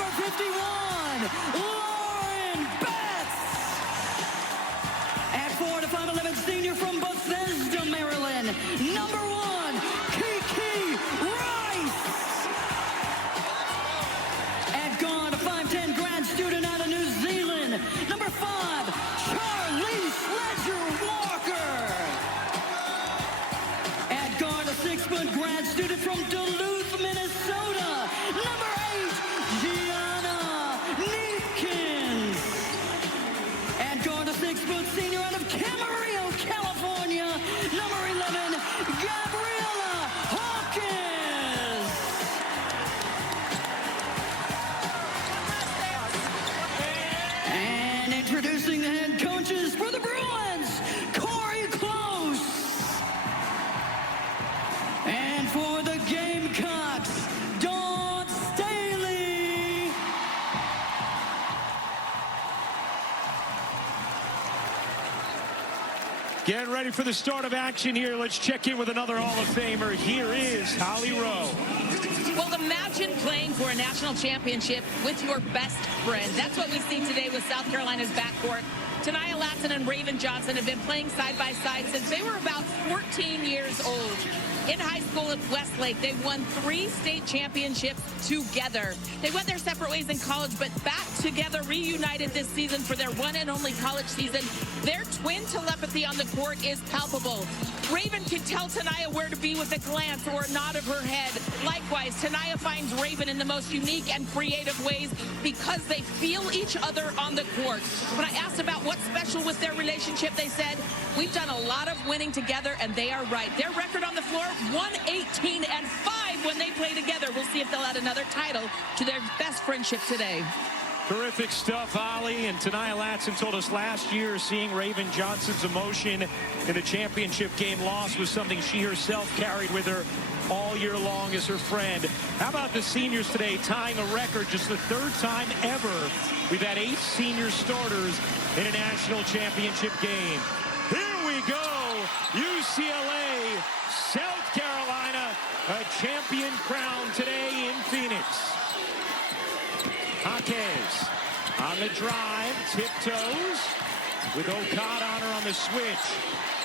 Number 51, Lauren Betts. At 4, the 5'11" senior from Bethesda, Maryland. Number 1, Kiki Rice. At guard, a 5'10" grad student out of New Zealand. Number 5, Charlize Ledger-Walker. At guard, a 6-foot grad student from Duluth, Minnesota. Number 8, Gianna Neekins. At guard, a 6-foot senior out of Camarillo, California. Number 11, Gabriella Hawkins. And introducing the head coaches for the Bruins, Corey Close. And for the Gamecocks, Dawn Staley. Getting ready for the start of action here. Let's check in with another Hall of Famer. Here is Holly Rowe. Well, imagine playing for a national championship with your best friend. That's what we see today with South Carolina's backcourt. Tania Latson and Raven Johnson have been playing side by side since they were about 14 years old. In high school at Westlake, they won 3 state championships together. They went their separate ways in college, but back together, reunited this season for their one and only college season. Their twin telepathy on the court is palpable. Raven can tell Tania where to be with a glance or a nod of her head. Likewise, Tania finds Raven in the most unique and creative ways because they feel each other on the court. When I asked about what's special with their relationship, they said, we've done a lot of winning together, and they are right. Their record on the floor, 118-5 when they play together. We'll see if they'll add another title to their best friendship today. Terrific stuff, Holly. And Tania Latson told us last year seeing Raven Johnson's emotion in the championship game loss was something she herself carried with her all year long as her friend. How about the seniors today tying a record, just the 3rd time ever we've had 8 senior starters in a national championship game. Here we go, UCLA, South Carolina, a champion crown today in Phoenix. Jaquez on the drive, tiptoes with Okada on her on the switch.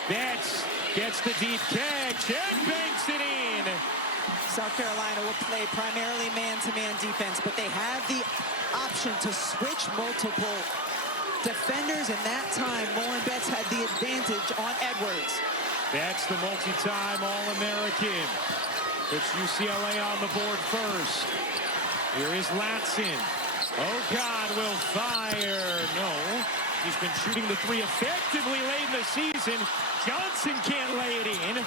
Betts gets the deep catch and banks it in. South Carolina will play primarily man-to-man defense, but they have the option to switch multiple defenders, and that time Lauren Betts had the advantage on Edwards. That's the multi-time All-American. It's UCLA on the board first. Here is Latson. Oh, God, will fire. No. He's been shooting the 3 effectively late in the season. Johnson can't lay it in.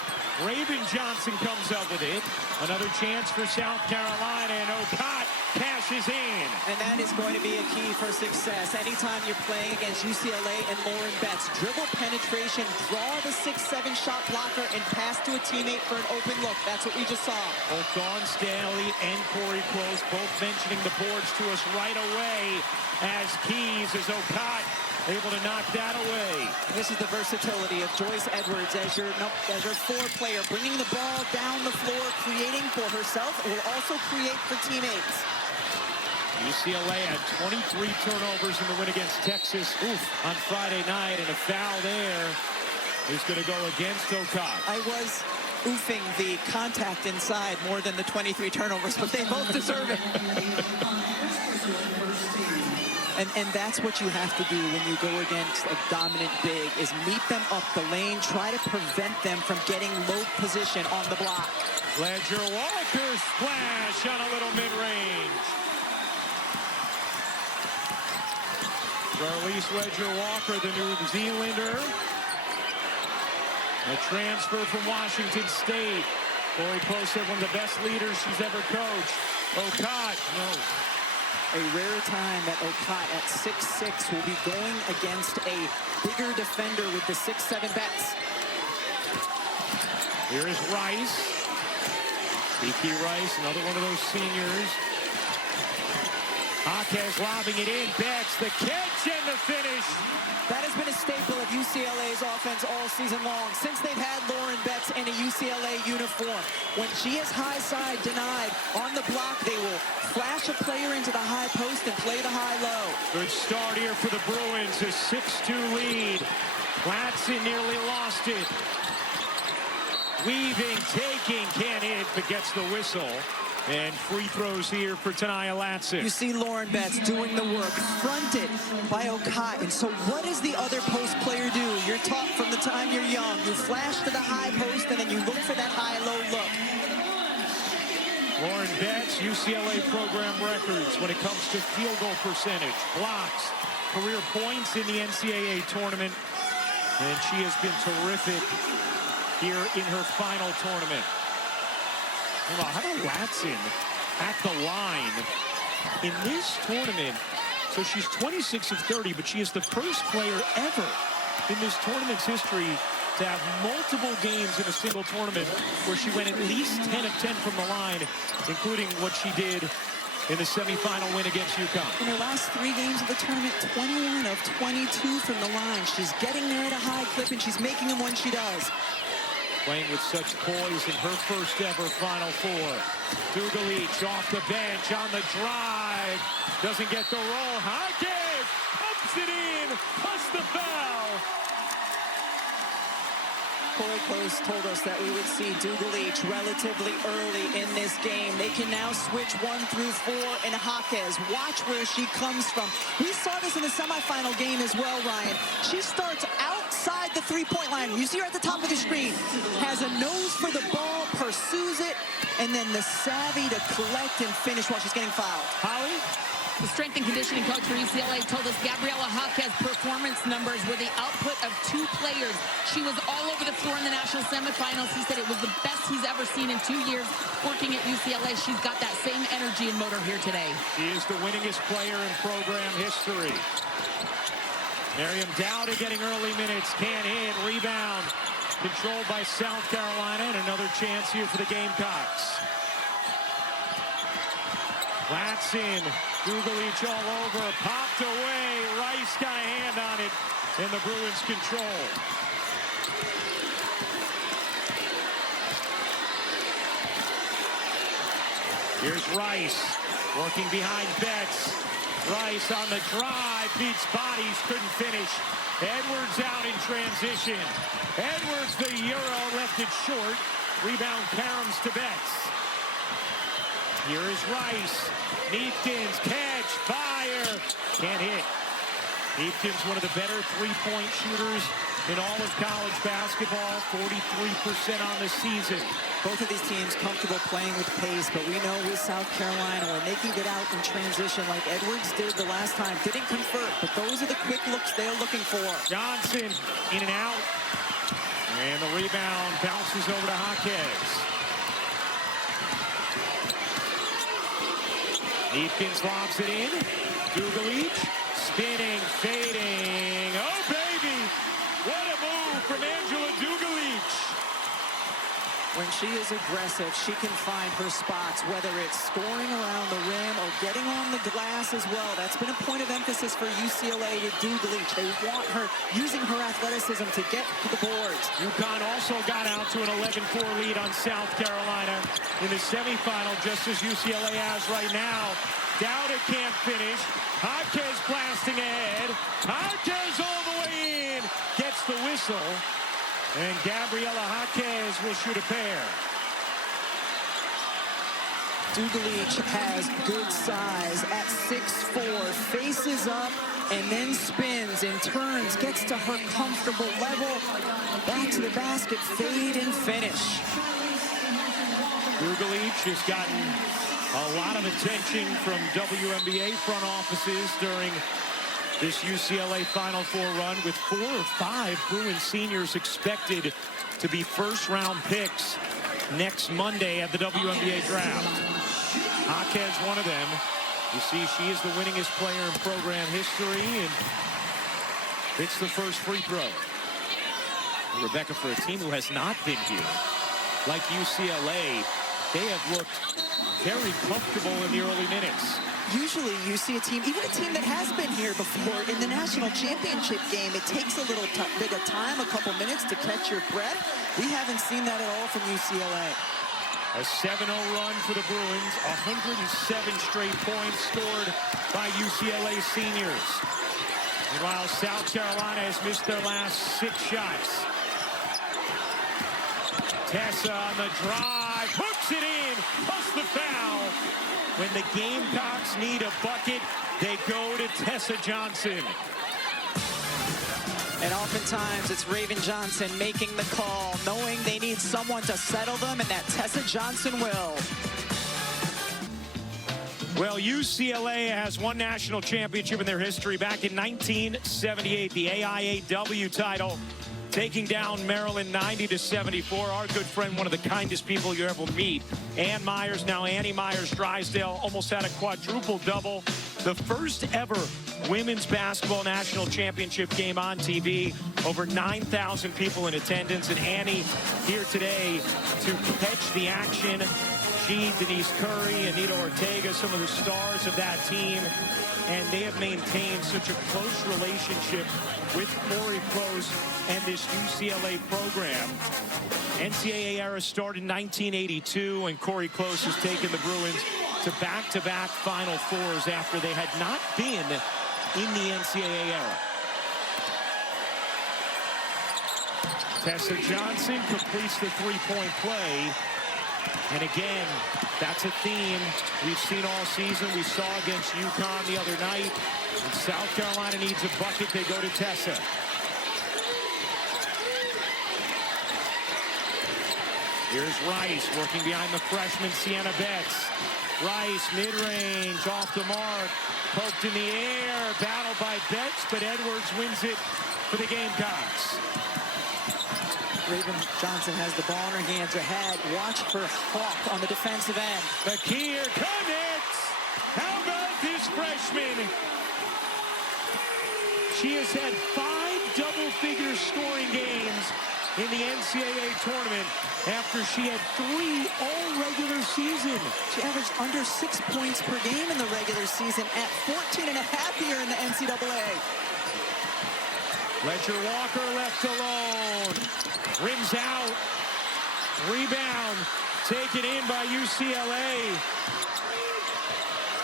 Raven Johnson comes up with it. Another chance for South Carolina, and Okada cashes in. And that is going to be a key for success. Anytime you're playing against UCLA and Lauren Betts, dribble penetration, draw the 6'7" shot blocker, and pass to a teammate for an open look. That's what we just saw. Both Dawn Staley and Corey Close both mentioning the boards to us right away as keys, as Okada able to knock that away. This is the versatility of Joyce Edwards as your 4 player, bringing the ball down the floor, creating for herself, will also create for teammates. UCLA had 23 turnovers in the win against Texas on Friday night, and a foul there is going to go against Okada. I was oofing the contact inside more than the 23 turnovers, but they both deserve it. And that's what you have to do when you go against a dominant big, is meet them up the lane, try to prevent them from getting low position on the block. Ledger-Walker splash on a little mid-range. Charlize Ledger-Walker, the New Zealander. A transfer from Washington State. Corey Close said one of the best leaders she's ever coached. Okada, no. A rare time that Okada at 6'6" will be going against a bigger defender with the 6'7" Betts. Here is Rice. Kiki Rice, another one of those seniors. Jaquez lobbing it in. Betts, the catch and the finish. That has been a staple of UCLA's offense all season long, since they've had Lauren Betts in a UCLA uniform. When she is high side denied on the block, they will flash a player into the high post and play the high-low. Good start here for the Bruins, a 6-2 lead. Latson nearly lost it. Weaving, taking, can't hit, but gets the whistle. And free throws here for Tania Latson. You see Lauren Betts doing the work, fronted by O'Cotton. So what does the other post player do? You're taught from the time you're young. You flash to the high post, and then you look for that high-low look. Lauren Betts, UCLA program records when it comes to field goal percentage, blocks, career points in the NCAA tournament. And she has been terrific here in her final tournament. How about Latson at the line in this tournament? So she's 26 of 30, but she is the first player ever in this tournament's history to have multiple games in a single tournament where she went at least 10 of 10 from the line, including what she did in the semifinal win against UConn. In her last 3 games of the tournament, 21 of 22 from the line. She's getting there at a high clip, and she's making them when she does. Playing with such poise in her first ever Final Four. Dugalich off the bench on the drive. Doesn't get the roll. Jaquez pumps it in. Plus the foul. Corey Close told us that we would see Dugalich relatively early in this game. They can now switch 1 through 4, and Jaquez, watch where she comes from. We saw this in the semifinal game as well, Ryan. She starts outside the three-point line. You see her at the top of the screen. Has a nose for the ball, pursues it, and then the savvy to collect and finish while she's getting fouled. Holly? The strength and conditioning coach for UCLA told us Gabriela Jaquez's performance numbers were the output of 2 players. She was all over the floor in the national semifinals. He said it was the best he's ever seen in 2 years working at UCLA. She's got that same energy and motor here today. She is the winningest player in program history. Miriam Dowda getting early minutes, can't hit, rebound. Controlled by South Carolina, and another chance here for the Gamecocks. Latson, Dugalich all over, popped away. Rice got a hand on it, and the Bruins control. Here's Rice, working behind Betts. Rice on the drive, beats bodies, couldn't finish. Edwards out in transition. Edwards, the Euro, left it short. Rebound caroms to Betts. Here is Rice. Neefkins, catch, fire. Can't hit. Neefkins, one of the better three-point shooters in all of college basketball. 43% on the season. Both of these teams comfortable playing with pace, but we know with South Carolina, when they can get out in transition like Edwards did the last time, didn't convert, but those are the quick looks they're looking for. Johnson in and out. And the rebound bounces over to Jaquez. Neefkins lobs it in. Dugalich spinning, fading. Oh, baby! What a move from Angela Dugalich. When she is aggressive, she can find her spots, whether it's scoring around the rim or getting on the glass as well. That's been a point of emphasis for UCLA with Dugalich. They want her using her athleticism to get to the boards. UConn also got out to an 11-4 lead on South Carolina in the semifinal, just as UCLA has right now. Dowda can't finish. Jaquez blasting ahead. Jaquez all the way in. Gets the whistle. And Gabriela Jaquez will shoot a pair. Dugalich has good size at 6'4", faces up, and then spins and turns, gets to her comfortable level. Back to the basket, fade and finish. Dugalich has gotten a lot of attention from WNBA front offices during this UCLA Final Four run, with 4 or 5 Bruins seniors expected to be first-round picks next Monday at the WNBA draft. Jaquez, one of them. You see, she is the winningest player in program history, and it's the first free throw. Rebecca, for a team who has not been here, like UCLA, they have looked very comfortable in the early minutes. Usually you see a team, even a team that has been here before in the national championship game, it takes a little bit of time, a couple minutes to catch your breath. We haven't seen that at all from UCLA. A 7-0 run for the Bruins, 107 straight points scored by UCLA seniors. Meanwhile, South Carolina has missed their last 6 shots. Tessa on the drive, hooks it in, plus the foul. When the Gamecocks need a bucket, they go to Tessa Johnson. And oftentimes it's Raven Johnson making the call, knowing they need someone to settle them, and that Tessa Johnson will. Well, UCLA has one national championship in their history back in 1978, the AIAW title, taking down Maryland 90-74. Our good friend, one of the kindest people you ever meet, Ann Myers, now Annie Myers-Drysdale, almost had a quadruple-double. The first ever women's basketball national championship game on TV. Over 9,000 people in attendance, and Annie here today to catch the action. She, Denise Curry, Anita Ortega, some of the stars of that team, and they have maintained such a close relationship with Corey Close and this UCLA program. NCAA era started in 1982, and Corey Close has taken the Bruins to back-to-back Final Fours after they had not been in the NCAA era. Tessa Johnson completes the three-point play. And again, that's a theme we've seen all season. We saw against UConn the other night. When South Carolina needs a bucket, they go to Tessa. Here's Rice working behind the freshman Sienna Betts. Rice, mid-range, off the mark. Poked in the air, battled by Betts, but Edwards wins it for the Gamecocks. Raven Johnson has the ball in her hands ahead. Watch for Hawk on the defensive end. Bakir connects. How about this freshman? She has had 5 double-figure scoring games in the NCAA tournament after she had 3 all regular season. She averaged under 6 points per game in the regular season at 14 and a half here in the NCAA. Ledger Walker left alone. Rims out. Rebound. Taken in by UCLA.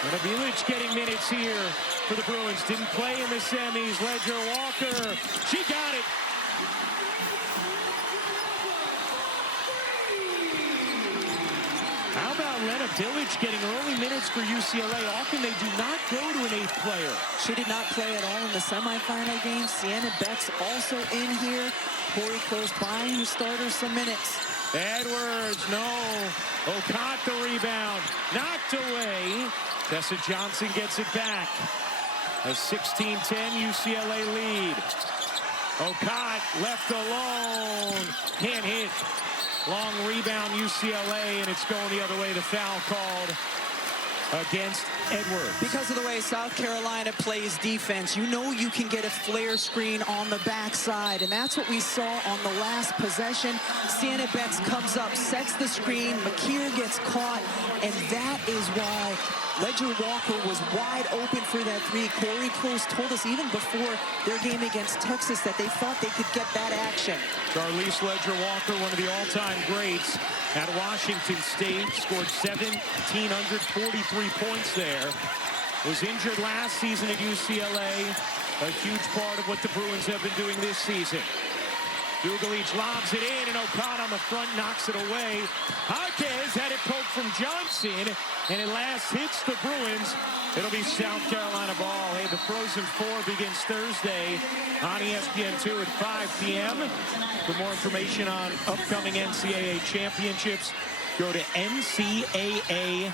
And Bilic getting minutes here for the Bruins. Didn't play in the semis. Ledger Walker. She got it. How about Lena Bilic getting early minutes for UCLA? Often they do not go to an 8th player. She did not play at all in the semifinal game. Sienna Betts also in here. Corey Close buying the starters some minutes. Edwards, no. Okot the rebound. Knocked away. Tessa Johnson gets it back. A 16-10 UCLA lead. Okot left alone. Can't hit. Long rebound UCLA, and it's going the other way. The foul called against Edwards. Because of the way South Carolina plays defense, you know you can get a flare screen on the backside, and that's what we saw on the last possession. Sienna Betts comes up, sets the screen, Bakir gets caught, and that is why Ledger Walker was wide open for that 3. Corey Close told us even before their game against Texas that they thought they could get that action. Charlize Ledger Walker, one of the all-time greats at Washington State, scored 1,743 points there. Was injured last season at UCLA. A huge part of what the Bruins have been doing this season. Dugalich lobs it in, and Okot on the front knocks it away. Jaquez had it poked from Johnson, and it last hits the Bruins. It'll be South Carolina ball. Hey, the Frozen Four begins Thursday on ESPN2 at 5 p.m. For more information on upcoming NCAA championships, go to ncaa.com.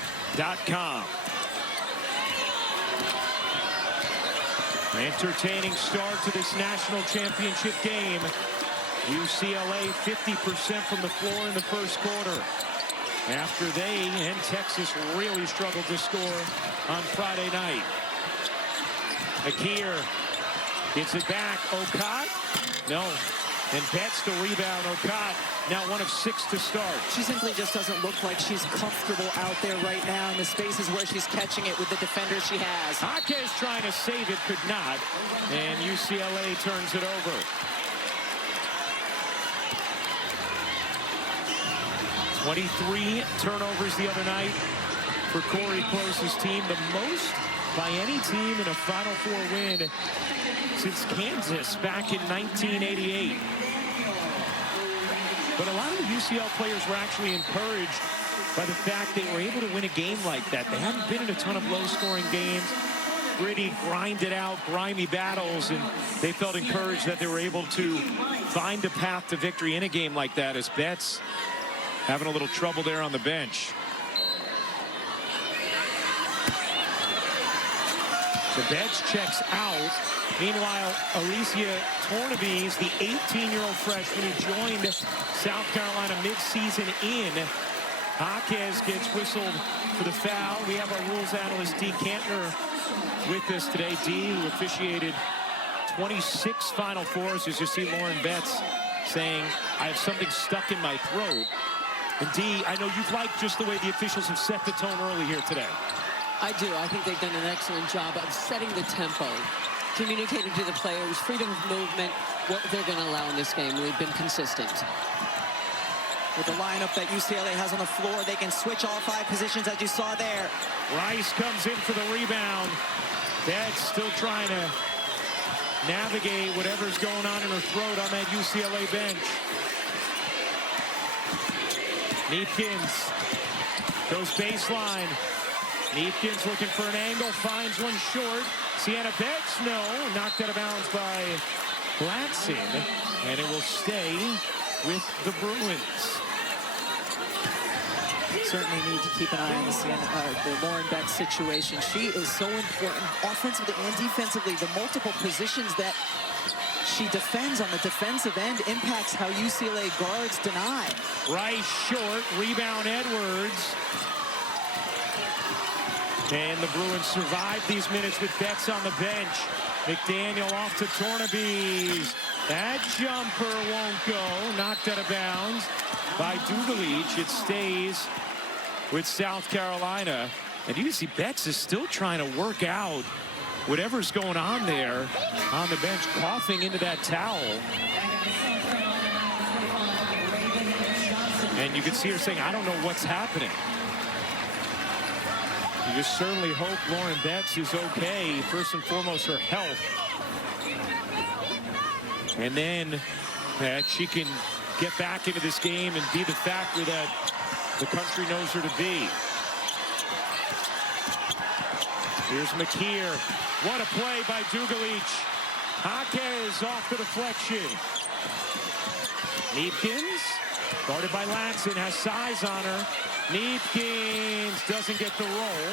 Entertaining start to this national championship game. UCLA 50% from the floor in the first quarter. After they and Texas really struggled to score on Friday night. Bakir gets it back. Okot. No. And Betts the rebound. Okat now 1 of 6 to start. She simply just doesn't look like she's comfortable out there right now in the spaces where she's catching it with the defenders she has. Jaquez trying to save it, could not. And UCLA turns it over. 23 turnovers the other night for Corey Close's team. The most by any team in a Final Four win since Kansas back in 1988. But a lot of the UCL players were actually encouraged by the fact they were able to win a game like that. They hadn't been in a ton of low-scoring games, gritty, grinded out, grimy battles, and they felt encouraged that they were able to find a path to victory in a game like that, as Betts having a little trouble there on the bench. The bench checks out. Meanwhile, Alicia Tornabes, the 18-year-old freshman who joined South Carolina mid-season in, Jaquez gets whistled for the foul. We have our rules analyst, Dee Kantner, with us today. Dee, who officiated 26 Final Fours, as you see Lauren Betts saying, I have something stuck in my throat. And Dee, I know you've liked just the way the officials have set the tone early here today. I do. I think they've done an excellent job of setting the tempo, communicating to the players, freedom of movement, what they're going to allow in this game. They've been consistent. With the lineup that UCLA has on the floor, they can switch all 5 positions, as you saw there. Rice comes in for the rebound. Betts still trying to navigate whatever's going on in her throat on that UCLA bench. Neepkins goes baseline. Neepkins looking for an angle, finds one short. Sienna Betts, no, knocked out of bounds by Blatson, and it will stay with the Bruins. Certainly need to keep an eye on the Lauren Betts situation. She is so important offensively and defensively. The multiple positions that she defends on the defensive end impacts how UCLA guards deny. Rice short, rebound Edwards. And the Bruins survive these minutes with Betts on the bench. McDaniel off to Tornabes. That jumper won't go. Knocked out of bounds by Dugalich. It stays with South Carolina. And you can see Betts is still trying to work out whatever's going on there on the bench, coughing into that towel. And you can see her saying, I don't know what's happening. You just certainly hope Lauren Betts is okay. First and foremost, her health. And then that she can get back into this game and be the factor that the country knows her to be. Here's McKeer. What a play by Dugalich. Jaquez off the deflection. Neepkins, guarded by Latson, has size on her. Neepkins doesn't get the roll,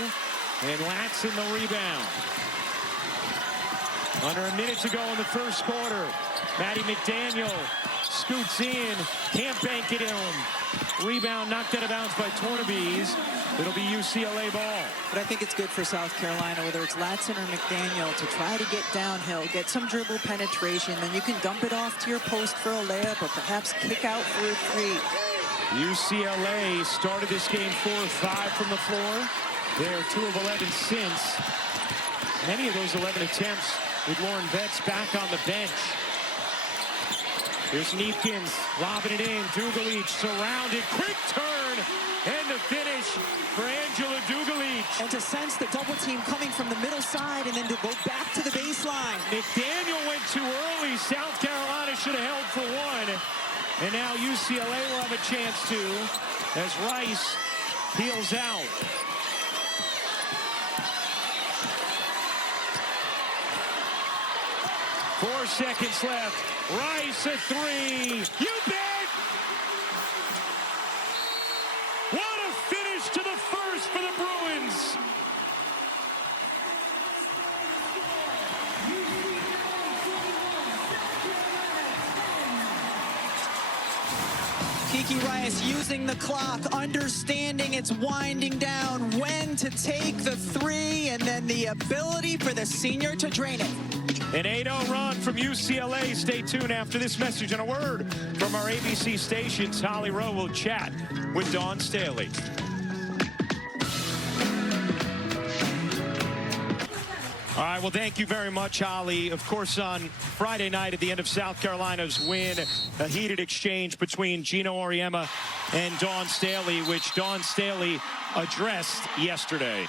and Latson the rebound. Under a minute to go in the first quarter. Maddie McDaniel scoots in, can't bank it in. Rebound knocked out of bounds by Tornabes. It'll be UCLA ball. But I think it's good for South Carolina, whether it's Latson or McDaniel, to try to get downhill, get some dribble penetration, then you can dump it off to your post for a layup or perhaps kick out for a 3. UCLA started this game 4 of 5 from the floor. They're 2 of 11 since. Many of those 11 attempts with Lauren Betts back on the bench. Here's Neepkins lobbing it in. Dugalich surrounded. Quick turn. And the finish for Angela Dugalich. And to sense the double team coming from the middle side and then to go back to the baseline. McDaniel went too early. South Carolina should have held for 1. And now UCLA will have a chance to, as Rice peels out. Four seconds left. Rice a 3. You bet! What a finish to the first for the Bruins. Kiki Rice using the clock, understanding it's winding down, when to take the 3, and then the ability for the senior to drain it. An 8-0 run from UCLA. Stay tuned after this message and a word from our ABC stations. Holly Rowe will chat with Dawn Staley. All right, well, thank you very much, Holly. Of course, on Friday night at the end of South Carolina's win, a heated exchange between Geno Auriemma and Dawn Staley, which Dawn Staley addressed yesterday.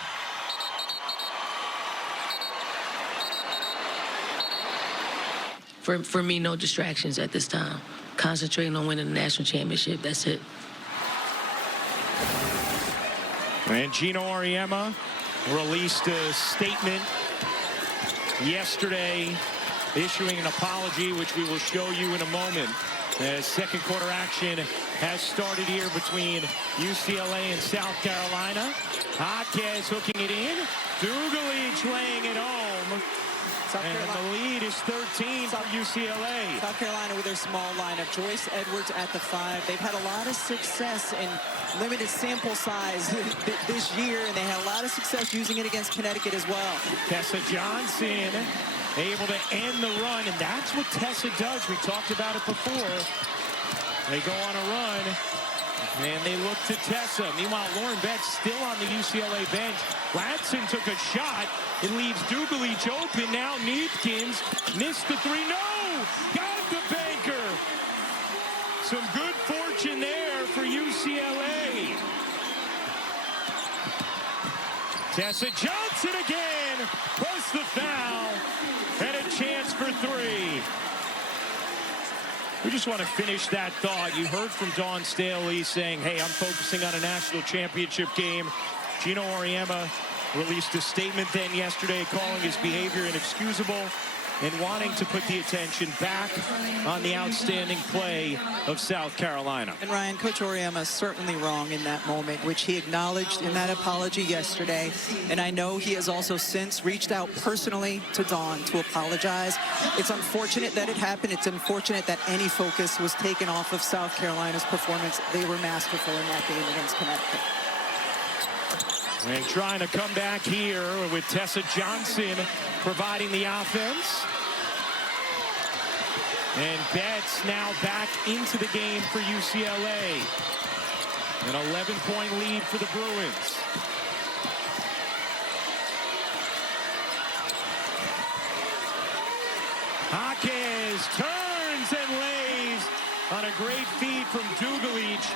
For me, no distractions at this time. Concentrating on winning the national championship, that's it. And Geno Auriemma released a statement yesterday, issuing an apology, which we will show you in a moment. As second quarter action has started here between UCLA and South Carolina. Jaquez hooking it in. Dugalich laying it home. And the lead is 13 for UCLA. South Carolina with their small lineup. Joyce Edwards at the 5. They've had a lot of success in limited sample size this year, and they had a lot of success using it against Connecticut as well. Tessa Johnson able to end the run, and that's what Tessa does. We talked about it before. They go on a run, and they look to Tessa. Meanwhile, Lauren Betts still on the UCLA bench. Latson took a shot. It leaves Dugalich open. Now Neefkins missed the 3. No! Got the banker! Some good fortune there for UCLA. Tessa Johnson again. Plus the foul. And a chance for 3. We just want to finish that thought. You heard from Dawn Staley saying, hey, I'm focusing on a national championship game. Geno Auriemma released a statement then yesterday calling his behavior inexcusable and wanting to put the attention back on the outstanding play of South Carolina. And Ryan, Coach Auriemma is certainly wrong in that moment, which he acknowledged in that apology yesterday. And I know he has also since reached out personally to Dawn to apologize. It's unfortunate that it happened. It's unfortunate that any focus was taken off of South Carolina's performance. They were masterful in that game against Connecticut. And trying to come back here with Tessa Johnson providing the offense. And Betts now back into the game for UCLA. An 11-point lead for the Bruins. Jaquez turns and lays on a great feed from Dugalich.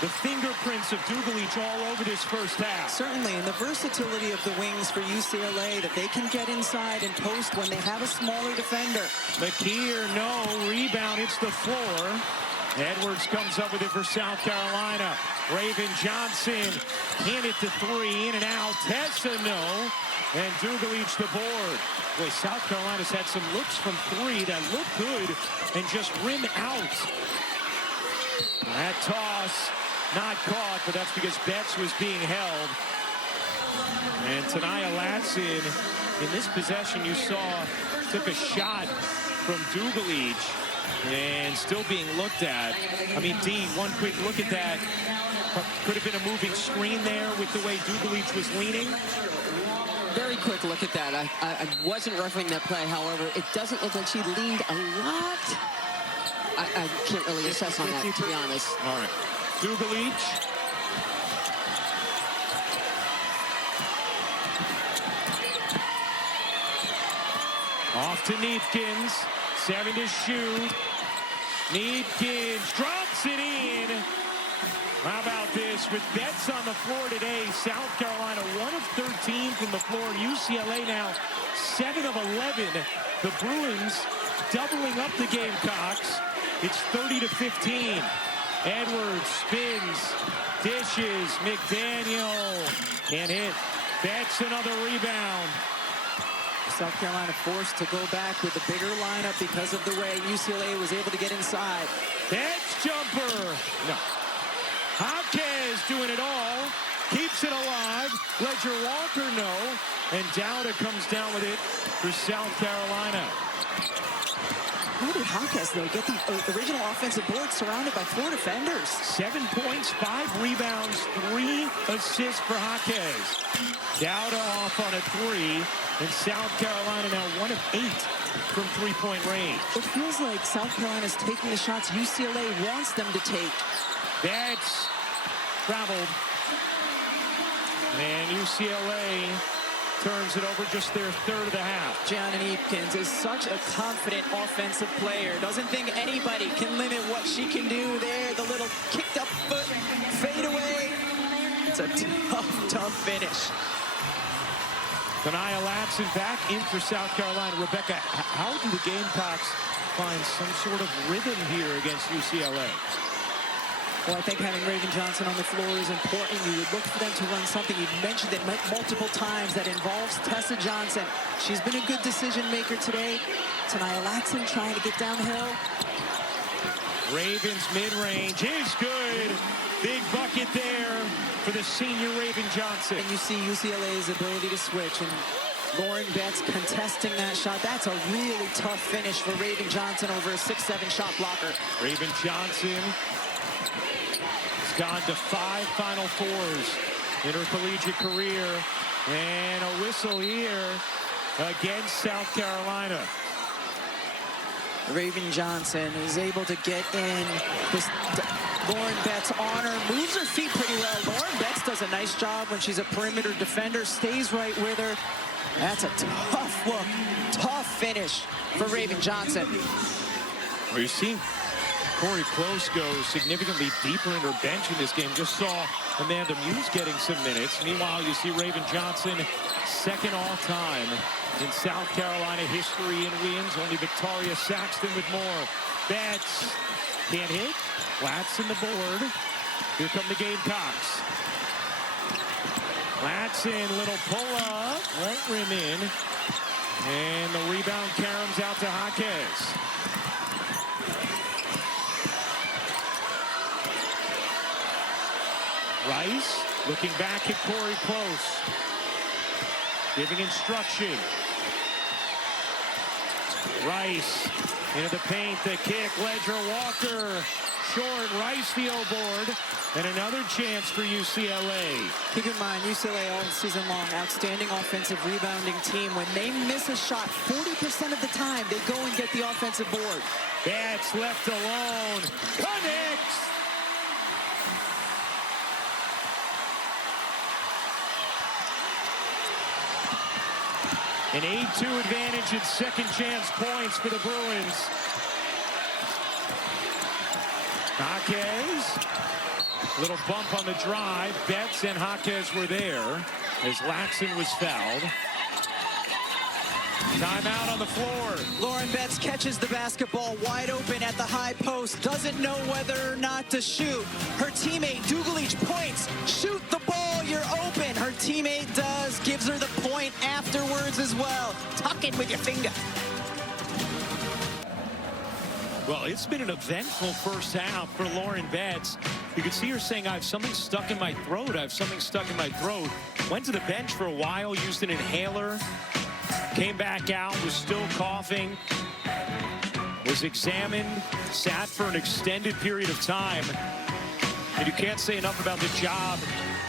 The fingerprints of Dugalich all over this first half. Certainly, and the versatility of the wings for UCLA, that they can get inside and post when they have a smaller defender. McKeer, no. Rebound hits the floor. Edwards comes up with it for South Carolina. Raven Johnson can't hit the 3, in and out. Tessa, no. And Dugalich the board. Boy, South Carolina's had some looks from 3 that look good and just rim out. That toss not caught, but that's because Betts was being held. And Tanaya Latson, in this possession you saw, took a shot from Dugalich and still being looked at. I mean, D, one quick look at that. Could have been a moving screen there with the way Dugalich was leaning. Very quick look at that. I wasn't refereeing that play. However, it doesn't look like she leaned a lot. I can't really assess on that, to be honest. All right. Dugalich. Off to Neefkins. 7 to shoot. Neefkins drops it in. How about this? With Betts on the floor today, South Carolina 1 of 13 from the floor. UCLA now 7 of 11. The Bruins doubling up the Gamecocks. It's 30 to 15. Edwards spins, dishes, McDaniel can't hit. Betts another rebound. South Carolina forced to go back with a bigger lineup because of the way UCLA was able to get inside. Betts jumper. No. Jaquez doing it all. Keeps it alive. Ledger Walker, no. And Dowda comes down with it for South Carolina. How did Jaquez, though, get the original offensive board surrounded by 4 defenders? 7 points, 5 rebounds, 3 assists for Jaquez. Dowda off on a 3, and South Carolina now 1 of 8 from three-point range. It feels like South Carolina's taking the shots UCLA wants them to take. That's traveled. And UCLA turns it over, just their third of the half. Gianna Eakins is such a confident offensive player. Doesn't think anybody can limit what she can do there. The little kicked up foot, fade away. It's a tough finish. Tania Latson back in for South Carolina. Rebecca, how do the Gamecocks find some sort of rhythm here against UCLA? Well, I think having Raven Johnson on the floor is important. You would look for them to run something. You've mentioned it multiple times that involves Tessa Johnson. She's been a good decision maker today. Tania Latson trying to get downhill. Ravens mid-range is good. Big bucket there for the senior Raven Johnson. And you see UCLA's ability to switch, and Lauren Betts contesting that shot. That's a really tough finish for Raven Johnson over a 6'7" shot blocker. Raven Johnson has gone to 5 Final Fours in her collegiate career. And a whistle here against South Carolina. Raven Johnson is able to get in. Lauren Betts on her, moves her feet pretty well. Lauren Betts does a nice job when she's a perimeter defender, stays right with her. That's a tough look, tough finish for Raven Johnson. Well, you see Corey Close go significantly deeper in her bench in this game. Just saw Amanda Muse getting some minutes. Meanwhile, you see Raven Johnson second all-time in South Carolina history in wins. Only Victoria Saxton with more. Betts can't hit. Latson the board. Here come the Gamecocks. Latson, little pull-up. Won't rim in. And the rebound caroms out to Jaquez. Rice looking back at Corey Close. Giving instruction. Rice into the paint, the kick, Ledger Walker. Short, Rice the O-board, and another chance for UCLA. Keep in mind, UCLA all season long, outstanding offensive rebounding team. When they miss a shot, 40% of the time, they go and get the offensive board. Betts left alone, connects! An 8-2 advantage and second chance points for the Bruins. Jaquez, little bump on the drive. Betts and Jaquez were there as Latson was fouled. Timeout on the floor. Lauren Betts catches the basketball wide open at the high post. Doesn't know whether or not to shoot. Her teammate, Dugalich, points. Shoot the ball, you're open. Her teammate does. Gives her the point afterwards as well. Tuck in with your finger. Well, it's been an eventful first half for Lauren Betts. You can see her saying, I have something stuck in my throat. I have something stuck in my throat. Went to the bench for a while, used an inhaler. Came back out, was still coughing. Was examined, sat for an extended period of time. And you can't say enough about the job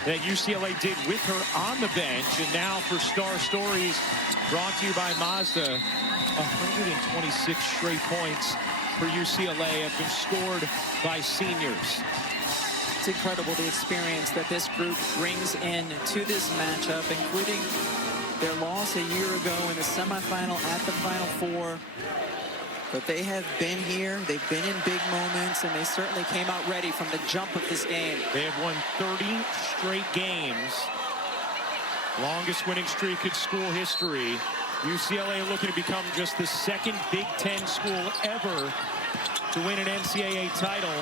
that UCLA did with her on the bench. And now for Star Stories, brought to you by Mazda, 126 straight points for UCLA have been scored by seniors. It's incredible the experience that this group brings in to this matchup, including their loss a year ago in the semifinal at the Final Four. But they have been here, they've been in big moments, and they certainly came out ready from the jump of this game. They have won 30 straight games. Longest winning streak in school history. UCLA looking to become just the second Big Ten school ever to win an NCAA title.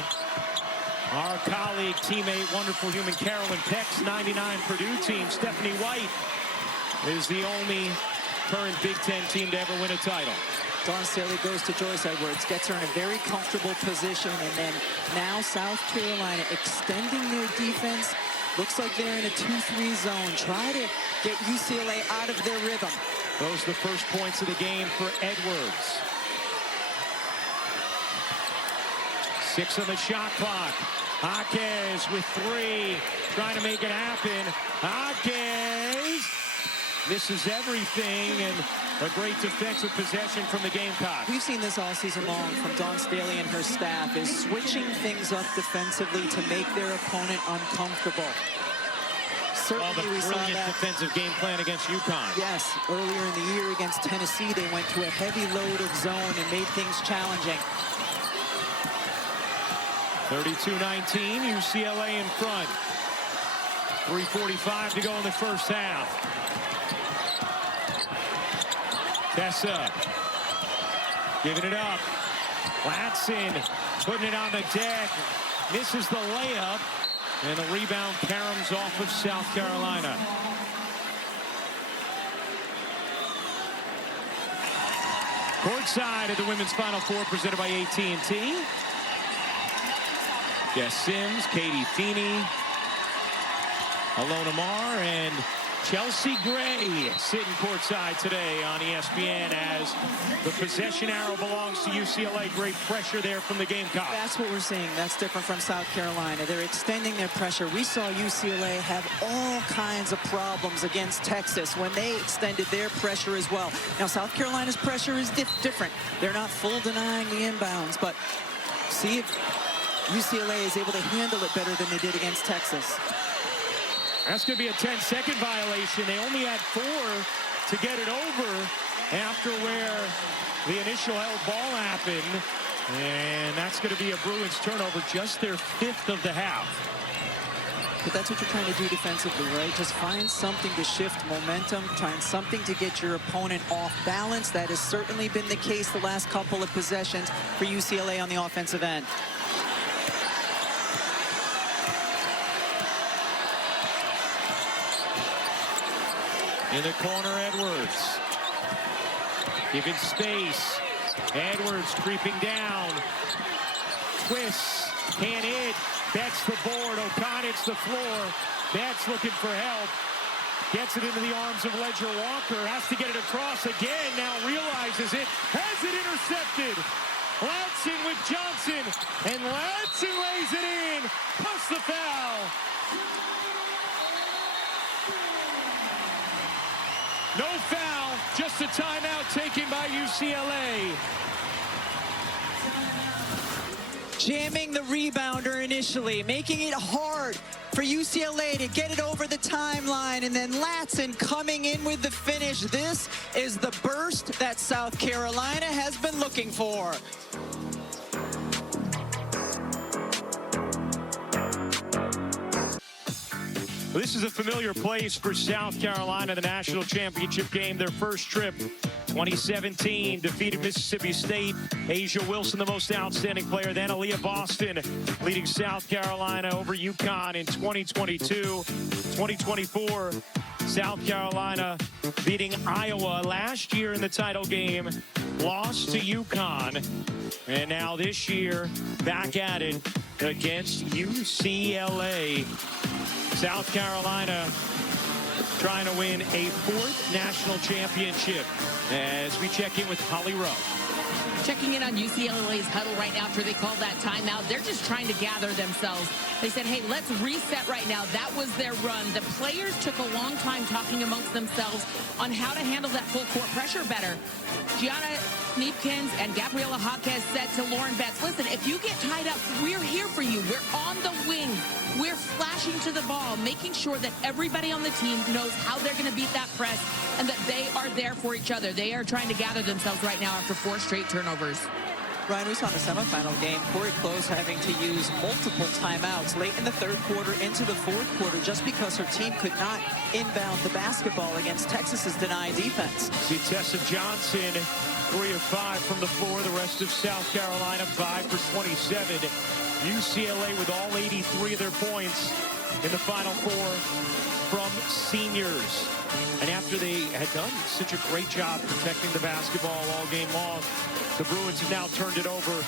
Our colleague, teammate, wonderful human Carolyn Peck's 99 Purdue team, Stephanie White, is the only current Big Ten team to ever win a title. Dawn Staley goes to Joyce Edwards, gets her in a very comfortable position, and then now South Carolina extending their defense. Looks like they're in a 2-3 zone. Try to get UCLA out of their rhythm. Those are the first points of the game for Edwards. 6 on the shot clock. Jaquez with 3, trying to make it happen. Jaquez misses everything, and a great defensive possession from the Gamecocks. We've seen this all season long from Dawn Staley and her staff, is switching things up defensively to make their opponent uncomfortable. Certainly we saw that defensive game plan against UConn. Yes, earlier in the year against Tennessee, they went to a heavy load of zone and made things challenging. 32-19, UCLA in front. 3:45 to go in the first half. Tessa giving it up. Latson putting it on the deck. Misses the layup. And the rebound caroms off of South Carolina. Courtside at the Women's Final Four presented by AT&T. Jess Sims, Katie Feeney, Alona Marr, and Chelsea Gray sitting courtside today on ESPN as the possession arrow belongs to UCLA. Great pressure there from the Gamecocks. That's what we're seeing. That's different from South Carolina. They're extending their pressure. We saw UCLA have all kinds of problems against Texas when they extended their pressure as well. Now, South Carolina's pressure is different. They're not full denying the inbounds, but see if UCLA is able to handle it better than they did against Texas. That's going to be a 10-second violation. They only had 4 to get it over after where the initial held ball happened. And that's going to be a Bruins turnover, just their 5th of the half. But that's what you're trying to do defensively, right? Just find something to shift momentum, find something to get your opponent off balance. That has certainly been the case the last couple of possessions for UCLA on the offensive end. In the corner, Edwards. Giving space. Edwards creeping down. Twists. Can't hit. Betts the board. O'Connor hits the floor. Betts looking for help. Gets it into the arms of Ledger Walker. Has to get it across again. Now realizes it. Has it intercepted. Latson with Johnson. And Latson lays it in. Plus the foul. No foul, just a timeout taken by UCLA. Jamming the rebounder initially, making it hard for UCLA to get it over the timeline, and then Latson coming in with the finish. This is the burst that South Carolina has been looking for. This is a familiar place for South Carolina, the national championship game, their first trip. 2017, defeated Mississippi State. Asia Wilson, the most outstanding player. Then Aaliyah Boston leading South Carolina over UConn in 2022. 2024, South Carolina beating Iowa last year in the title game. Lost to UConn. And now this year, back at it against UCLA. South Carolina trying to win a 4th national championship as we check in with Holly Rowe. Checking in on UCLA's huddle right now after they called that timeout. They're just trying to gather themselves. They said, hey, let's reset right now. That was their run. The players took a long time talking amongst themselves on how to handle that full court pressure better. Gianna Neepkins and Gabriela Jaquez said to Lauren Betts, listen, if you get tied up, we're here for you. We're on the wing. We're flashing to the ball, making sure that everybody on the team knows how they're going to beat that press and that they are there for each other. They are trying to gather themselves right now after 4 straight turnovers. Ryan, we saw in the semifinal game, Corey Close having to use multiple timeouts late in the 3rd quarter into the 4th quarter just because her team could not inbound the basketball against Texas's denied defense. See Tessa Johnson, 3 of 5 from the floor. The rest of South Carolina, 5 for 27. UCLA with all 83 of their points in the Final Four from seniors. And after they had done such a great job protecting the basketball all game long, the Bruins have now turned it over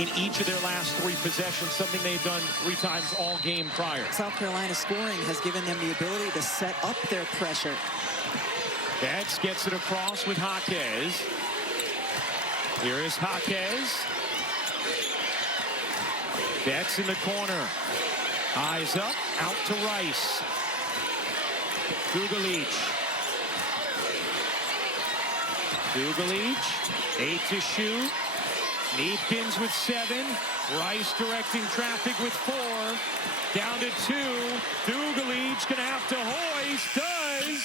in each of their last 3 possessions, something they've done 3 times all game prior. South Carolina's scoring has given them the ability to set up their pressure. Betts gets it across with Jaquez. Here is Jaquez. Betts in the corner. Eyes up, out to Rice. Dugalich. 8 to shoot. Neepkins with 7. Rice directing traffic with 4. Down to 2. Dugalich gonna have to hoist. Does.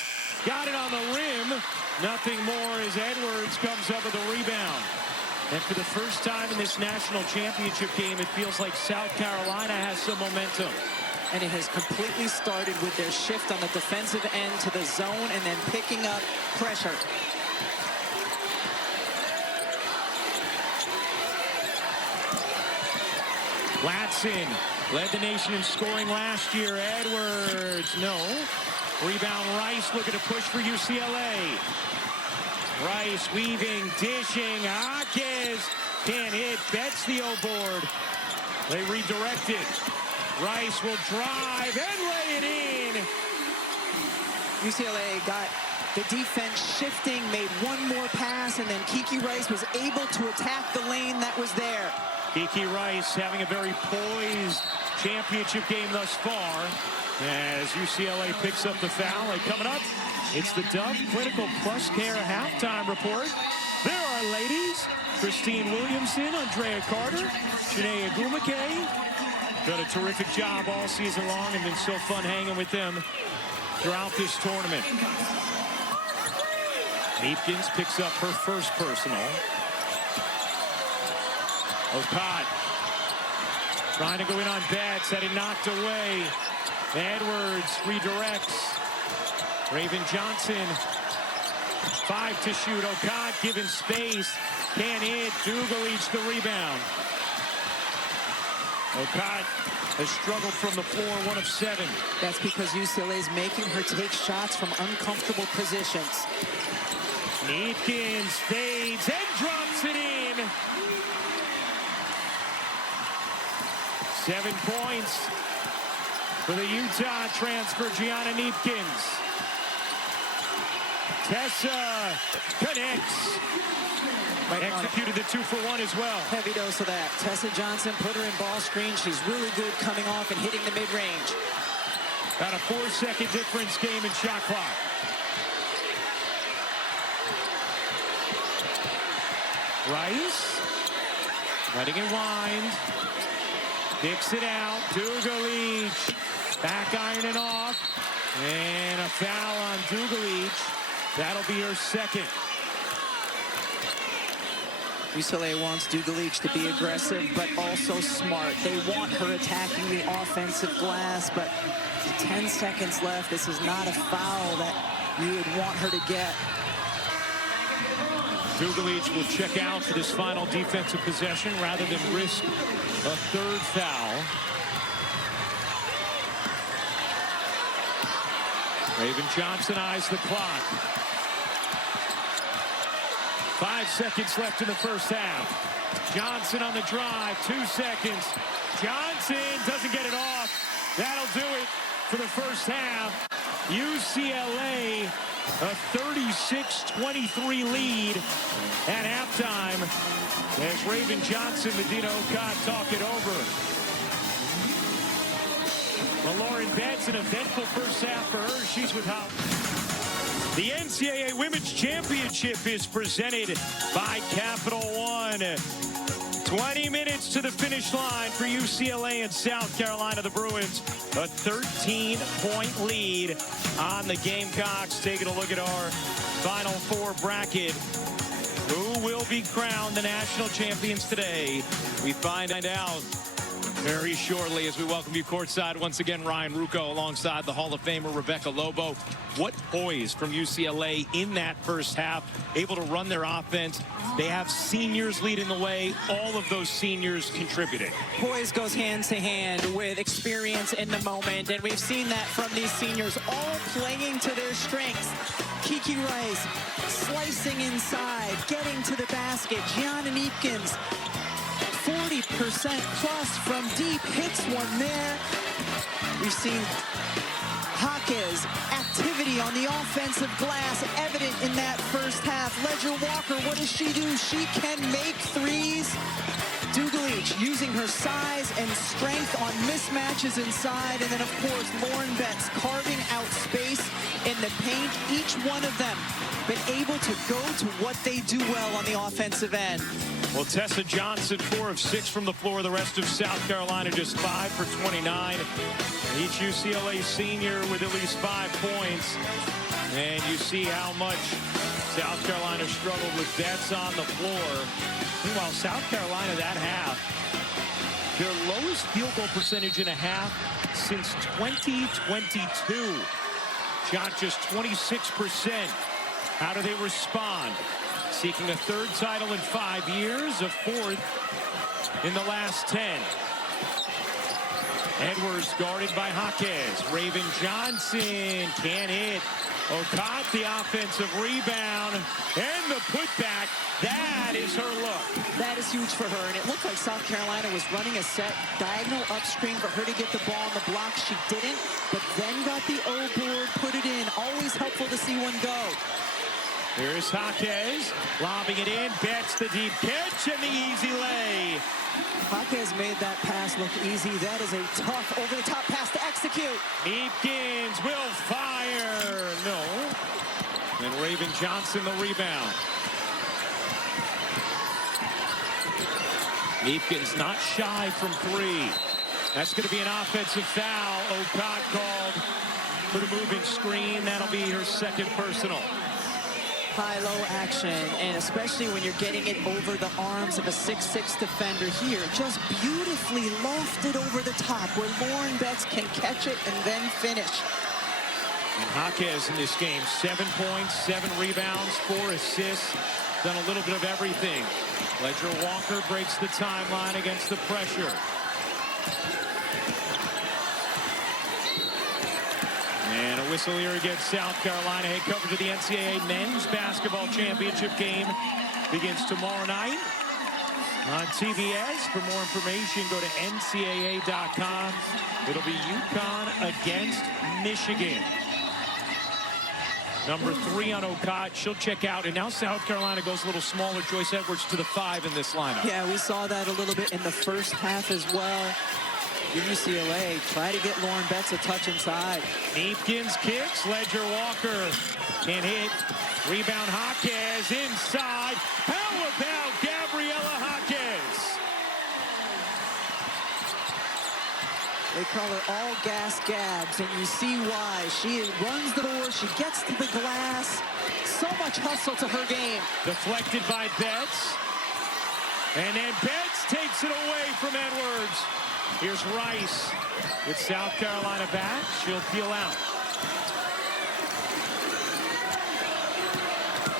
Got it on the rim. Nothing more as Edwards comes up with a rebound. And for the first time in this national championship game, it feels like South Carolina has some momentum. And it has completely started with their shift on the defensive end to the zone and then picking up pressure. Latson led the nation in scoring last year. Edwards, no. Rebound Rice looking to push for UCLA. Rice weaving, dishing. Hawkins can't hit. Betts the O-board. They redirect it. Rice will drive and lay it in. UCLA got the defense shifting, made one more pass, and then Kiki Rice was able to attack the lane that was there. Kiki Rice having a very poised championship game thus far as UCLA picks up the foul. And coming up, it's the Dove Clinical Plus Care halftime report. There are ladies. Christine Williamson, Andrea Carter, Shanae Agumake. Done a terrific job all season long and been so fun hanging with them throughout this tournament. Neepkins picks up her first personal. Okot trying to go in on Betts, had it knocked away. Edwards redirects. Raven Johnson, 5 to shoot. Okot given space, can't hit. Dugalich the rebound. Okot has struggled from the floor, 1 of 7. That's because UCLA is making her take shots from uncomfortable positions. Neepkins fades and drops it in. 7 points for the Utah transfer, Gianna Neepkins. Tessa connects. Executed the 2-for-1 as well. Heavy dose of that. Tessa Johnson put her in ball screen. She's really good coming off and hitting the mid-range. Got a 4-second difference game in shot clock. Rice letting it wind. Kicks it out. Dugalich back ironing off. And a foul on Dugalich. That'll be her second. UCLA wants Dugalich to be aggressive, but also smart. They want her attacking the offensive glass, but 10 seconds left. This is not a foul that you would want her to get. Dugalich will check out for this final defensive possession rather than risk a third foul. Raven Johnson eyes the clock. 5 seconds left in the first half. Johnson on the drive, 2 seconds. Johnson doesn't get it off. That'll do it for the first half. UCLA, a 36-23 lead at halftime as Raven Johnson, Medina Okot talk it over. Lauren Betts, an eventful first half for her. She's with Howard. The NCAA Women's Championship is presented by Capital One. 20 minutes to the finish line for UCLA and South Carolina. The Bruins, a 13-point lead on the Gamecocks. Taking a look at our Final Four bracket. Who will be crowned the national champions today? We find out very shortly as we welcome you courtside once again. Ryan Ruocco alongside the Hall of Famer Rebecca Lobo. What poise from UCLA in that first half, able to run their offense. They have seniors leading the way, all of those seniors contributing. Poise goes hand to hand with experience in the moment, and we've seen that from these seniors, all playing to their strengths. Kiki Rice slicing inside, getting to the basket. Gianna Neepkins, 40% plus from deep, hits one there. We've seen Hawkins activity on the offensive glass, evident in that first half. Ledger Walker, what does she do? She can make threes. Dugalich using her size and strength on mismatches inside. And then, of course, Lauren Betts carving out space in the paint. Each one of them been able to go to what they do well on the offensive end. Well, Tessa Johnson, 4 of 6 from the floor. The rest of South Carolina just 5 for 29. Each UCLA senior with at least 5 points. And you see how much South Carolina struggled with Betts on the floor. Meanwhile, South Carolina that half, their lowest field goal percentage in a half since 2022. Shot just 26%. How do they respond? Seeking a 3rd title in 5 years, a 4th in the last 10. Edwards guarded by Jaquez. Raven Johnson can't hit. Okoth, the offensive rebound, and the putback. That is her look. That is huge for her, and it looked like South Carolina was running a set diagonal upstream for her to get the ball on the block. She didn't, but then got the O board, put it in. Always helpful to see one go. Here's Jaquez, lobbing it in. Betts the deep catch and the easy lay. Jaquez made that pass look easy. That is a tough over-the-top pass to execute. Eakins will fire. No. And Raven Johnson the rebound. Eakins not shy from 3. That's going to be an offensive foul. Okoth called for the moving screen. That'll be her 2nd personal. High-low action, and especially when you're getting it over the arms of a 6'6" defender here. Just beautifully lofted over the top where Lauren Betts can catch it and then finish. And Jaquez in this game, 7 points, 7 rebounds, 4 assists. Done a little bit of everything. Ledger Walker breaks the timeline against the pressure. And a whistle here against South Carolina. Head coverage of the NCAA Men's Basketball Championship game begins tomorrow night on TBS. For more information, go to ncaa.com. It'll be UConn against Michigan. Number 3 on Okoth. She'll check out. And now South Carolina goes a little smaller. Joyce Edwards to the 5 in this lineup. Yeah, we saw that a little bit in the first half as well. UCLA try to get Lauren Betts a touch inside. Eakins kicks. Ledger Walker can hit. Rebound Jaquez inside. How about Gabriela Jaquez? They call her all gas Gabs, and you see why. She runs the door, she gets to the glass. So much hustle to her game. Deflected by Betts. And then Betts takes it away from Edwards. Here's Rice with South Carolina back. She'll peel out.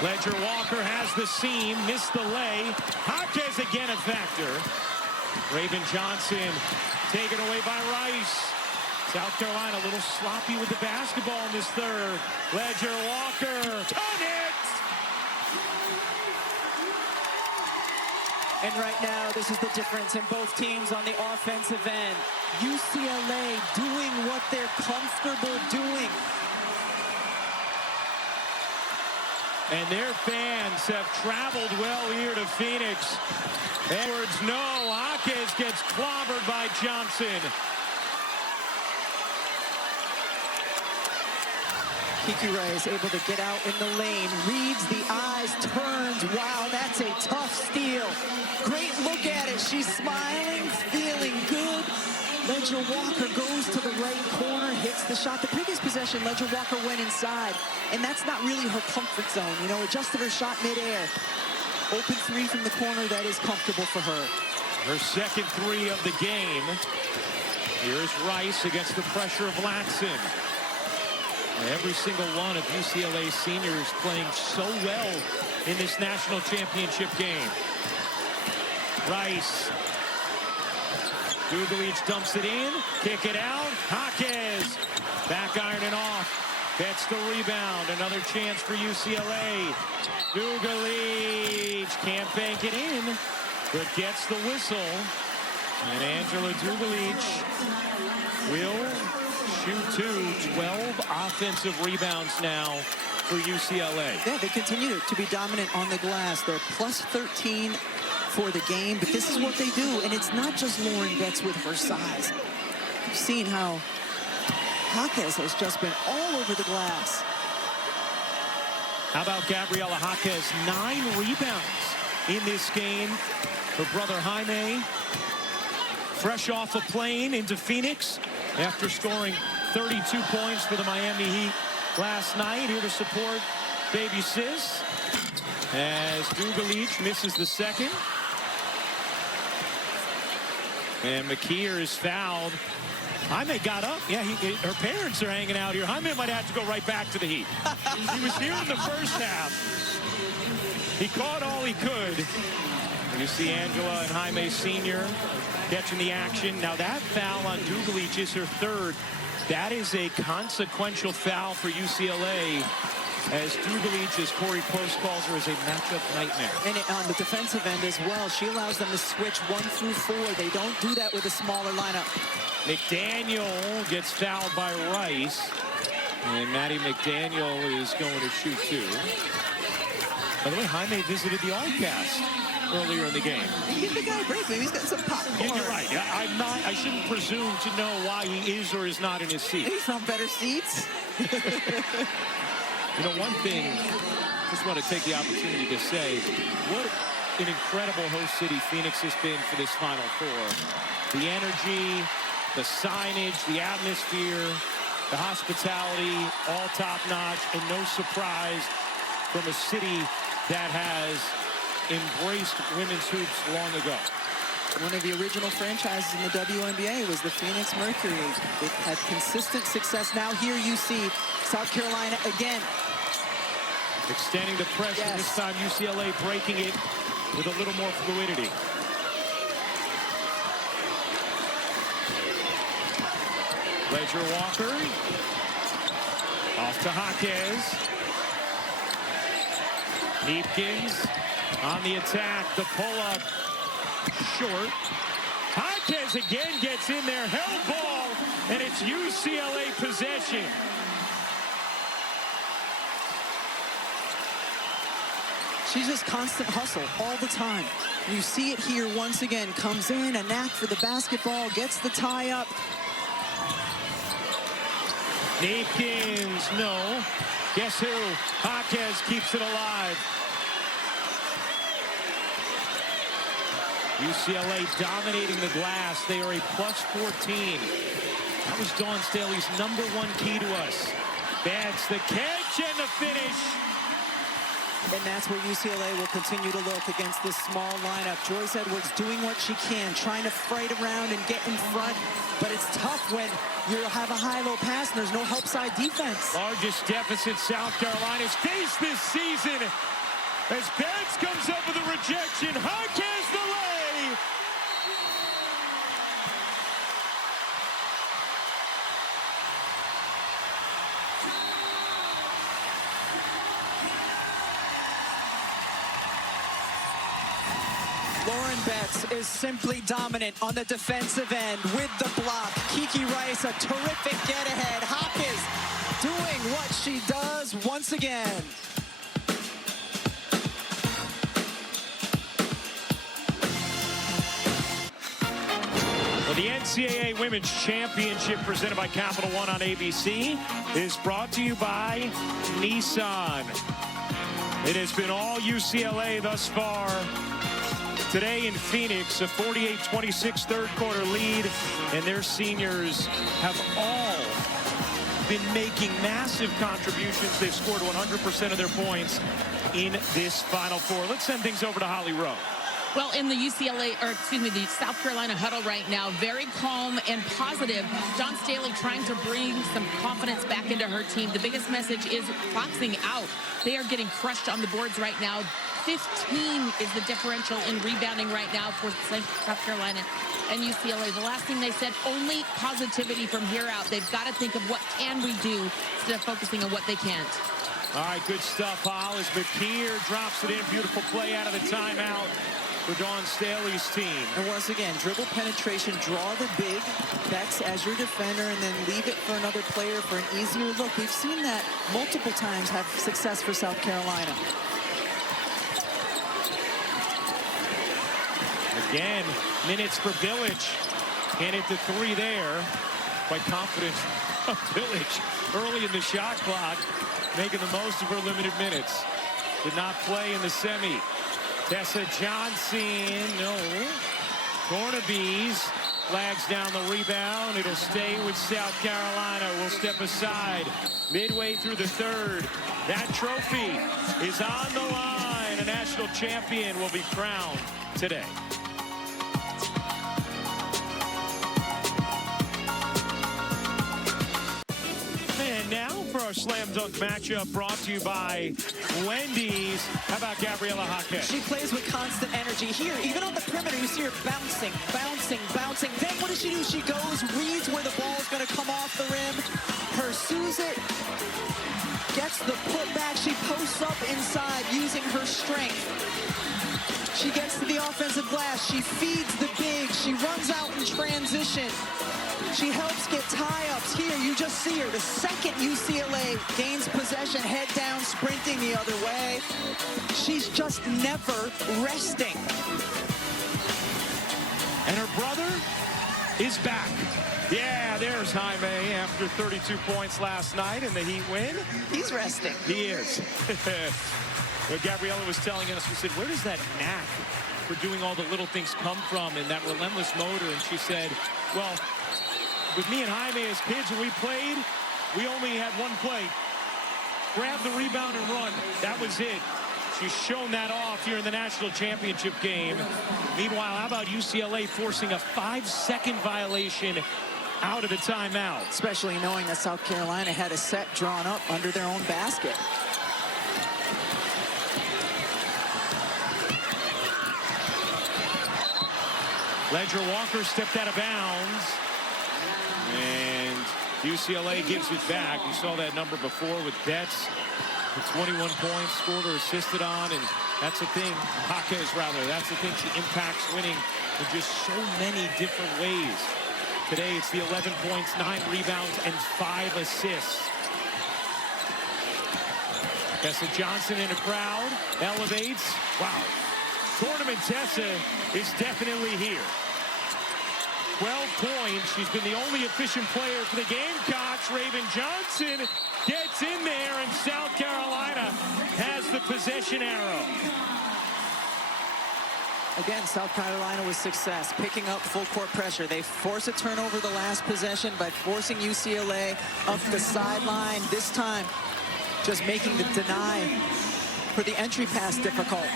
Ledger Walker has the seam, missed the lay. Jaquez again a factor. Raven Johnson taken away by Rice. South Carolina a little sloppy with the basketball in this 3rd. Ledger Walker, turn it! And right now, this is the difference in both teams on the offensive end. UCLA doing what they're comfortable doing. And their fans have traveled well here to Phoenix. Edwards, no. Jaquez gets clobbered by Johnson. Kiki Rice able to get out in the lane, reads the eyes, turns. Wow, that's a tough steal. Great look at it. She's smiling, feeling good. Ledger Walker goes to the right corner, hits the shot. The previous possession, Ledger Walker went inside, and that's not really her comfort zone. You know, adjusted her shot midair. Open 3 from the corner, that is comfortable for her. Her 2nd 3 of the game. Here's Rice against the pressure of Latson. Every single one of UCLA seniors playing so well in this national championship game. Rice. Dugalich dumps it in. Kick it out. Jaquez. Back ironing off. Betts the rebound. Another chance for UCLA. Dugalich can't bank it in, but gets the whistle. And Angela Dugalich will Shoot 2, 12 offensive rebounds now for UCLA. Yeah, they continue to be dominant on the glass. They're plus 13 for the game, but this is what they do, and it's not just Lauren Betts with her size. You've seen how Jaquez has just been all over the glass. How about Gabriela Jaquez? 9 rebounds in this game. Her brother Jaime, fresh off a plane into Phoenix after scoring 32 points for the Miami Heat last night. Here to support baby sis as Dugalich misses the second. And McKeer is fouled. Jaime got up. Yeah, her parents are hanging out here. Jaime might have to go right back to the Heat. He was here in the first half. He caught all he could. You see Angela and Jaime Sr. catching the action. Now that foul on Dugalich is her third. That is a consequential foul for UCLA, as Dugalich, as Corey Post calls her, is a matchup nightmare. And on the defensive end as well, she allows them to switch 1 through 4. They don't do that with a smaller lineup. McDaniel gets fouled by Rice, and Maddie McDaniel is going to shoot 2. By the way, Jaime visited the All-Cast earlier in the game. Give the guy a break. Maybe he's got some popcorn. You're right. I shouldn't presume to know why he is or is not in his seat. He's on better seats. You know, one thing, just want to take the opportunity to say, what an incredible host city Phoenix has been for this Final Four. The energy, the signage, the atmosphere, the hospitality, all top-notch, and no surprise from a city that has embraced women's hoops long ago. One of the original franchises in the WNBA was the Phoenix Mercury. It had consistent success. Now here you see South Carolina again. Extending the pressure, yes. This time UCLA breaking it with a little more fluidity. Ledger Walker. Off to Jaquez. Neepkins on the attack. The pull-up short. Jaquez again gets in there. Held ball, and it's UCLA possession. She's just constant hustle all the time. You see it here once again. Comes in, a knack for the basketball, gets the tie up. Neepkins, no. Guess who? Jaquez keeps it alive. UCLA dominating the glass. They are a plus 14. That was Dawn Staley's #1 key to us. That's the catch and the finish. And that's where UCLA will continue to look against this small lineup. Joyce Edwards doing what she can, trying to fight around and get in front. But it's tough when you have a high-low pass and there's no help side defense. Largest deficit South Carolina's faced this season. As Betts comes up with a rejection. Jaquez the lay. Lauren Betts is simply dominant on the defensive end with the block. Kiki Rice, a terrific get-ahead. Jaquez doing what she does once again. Well, the NCAA Women's Championship presented by Capital One on ABC is brought to you by Nissan. It has been all UCLA thus far. Today in Phoenix, a 48-26 third quarter lead, and their seniors have all been making massive contributions. They've scored 100% of their points in this Final Four. Let's send things over to Holly Rowe. Well, in the the South Carolina huddle right now, very calm and positive. Dawn Staley trying to bring some confidence back into her team. The biggest message is boxing out. They are getting crushed on the boards right now. 15 is the differential in rebounding right now for South Carolina and UCLA. The last thing they said, only positivity from here out. They've got to think of what can we do instead of focusing on what they can't. All right, good stuff, Hall, as McKeer drops it in. Beautiful play out of the timeout. for Dawn Staley's team. And once again, dribble penetration, draw the big Betts as your defender, and then leave it for another player for an easier look. We've seen that multiple times have success for South Carolina. Again, minutes for Village. Can't hit the three there. Quite confident of Village early in the shot clock, making the most of her limited minutes. Did not play in the semi. Tessa Johnson, no. Tornabees flags down the rebound. It'll stay with South Carolina. We'll step aside midway through the third. That trophy is on the line. A national champion will be crowned today. And now for our slam dunk matchup brought to you by Wendy's. How about Gabriela Jaque? She plays with constant energy. Here, even on the perimeter, you see her bouncing, bouncing, bouncing. Then what does she do? She goes, reads where the ball is going to come off the rim, pursues it, gets the putback. She posts up inside using her strength. She gets to the offensive glass. She feeds the big. She runs out in transition. She helps get tie-ups. Here, you just see her. The second UCLA gains possession, head down, sprinting the other way. She's just never resting. And her brother is back. Yeah, there's Jaime after 32 points last night in the Heat win. He's resting. He is. What Gabriela was telling us, we said, where does that knack for doing all the little things come from and that relentless motor? And she said, well, with me and Jaime as kids, when we played, we only had one play. Grab the rebound and run. That was it. She's shown that off here in the national championship game. Meanwhile, how about UCLA forcing a 5-second violation out of the timeout? Especially knowing that South Carolina had a set drawn up under their own basket. Ledger Walker stepped out of bounds. And UCLA gives it back. You saw that number before with Betts. The 21 points scored or assisted on. And that's the thing, Jaquez rather, that's the thing. She impacts winning in just so many different ways. Today it's the 11 points, 9 rebounds, and 5 assists. Tessa Johnson in a crowd, elevates. Wow. Tournament Tessa is definitely here. 12 points. She's been the only efficient player for the Gamecocks. Raven Johnson gets in there, and South Carolina has the possession arrow. Again, South Carolina with success, picking up full court pressure. They force a turnover the last possession by forcing UCLA up the sideline. This time, just making the deny for the entry pass difficult.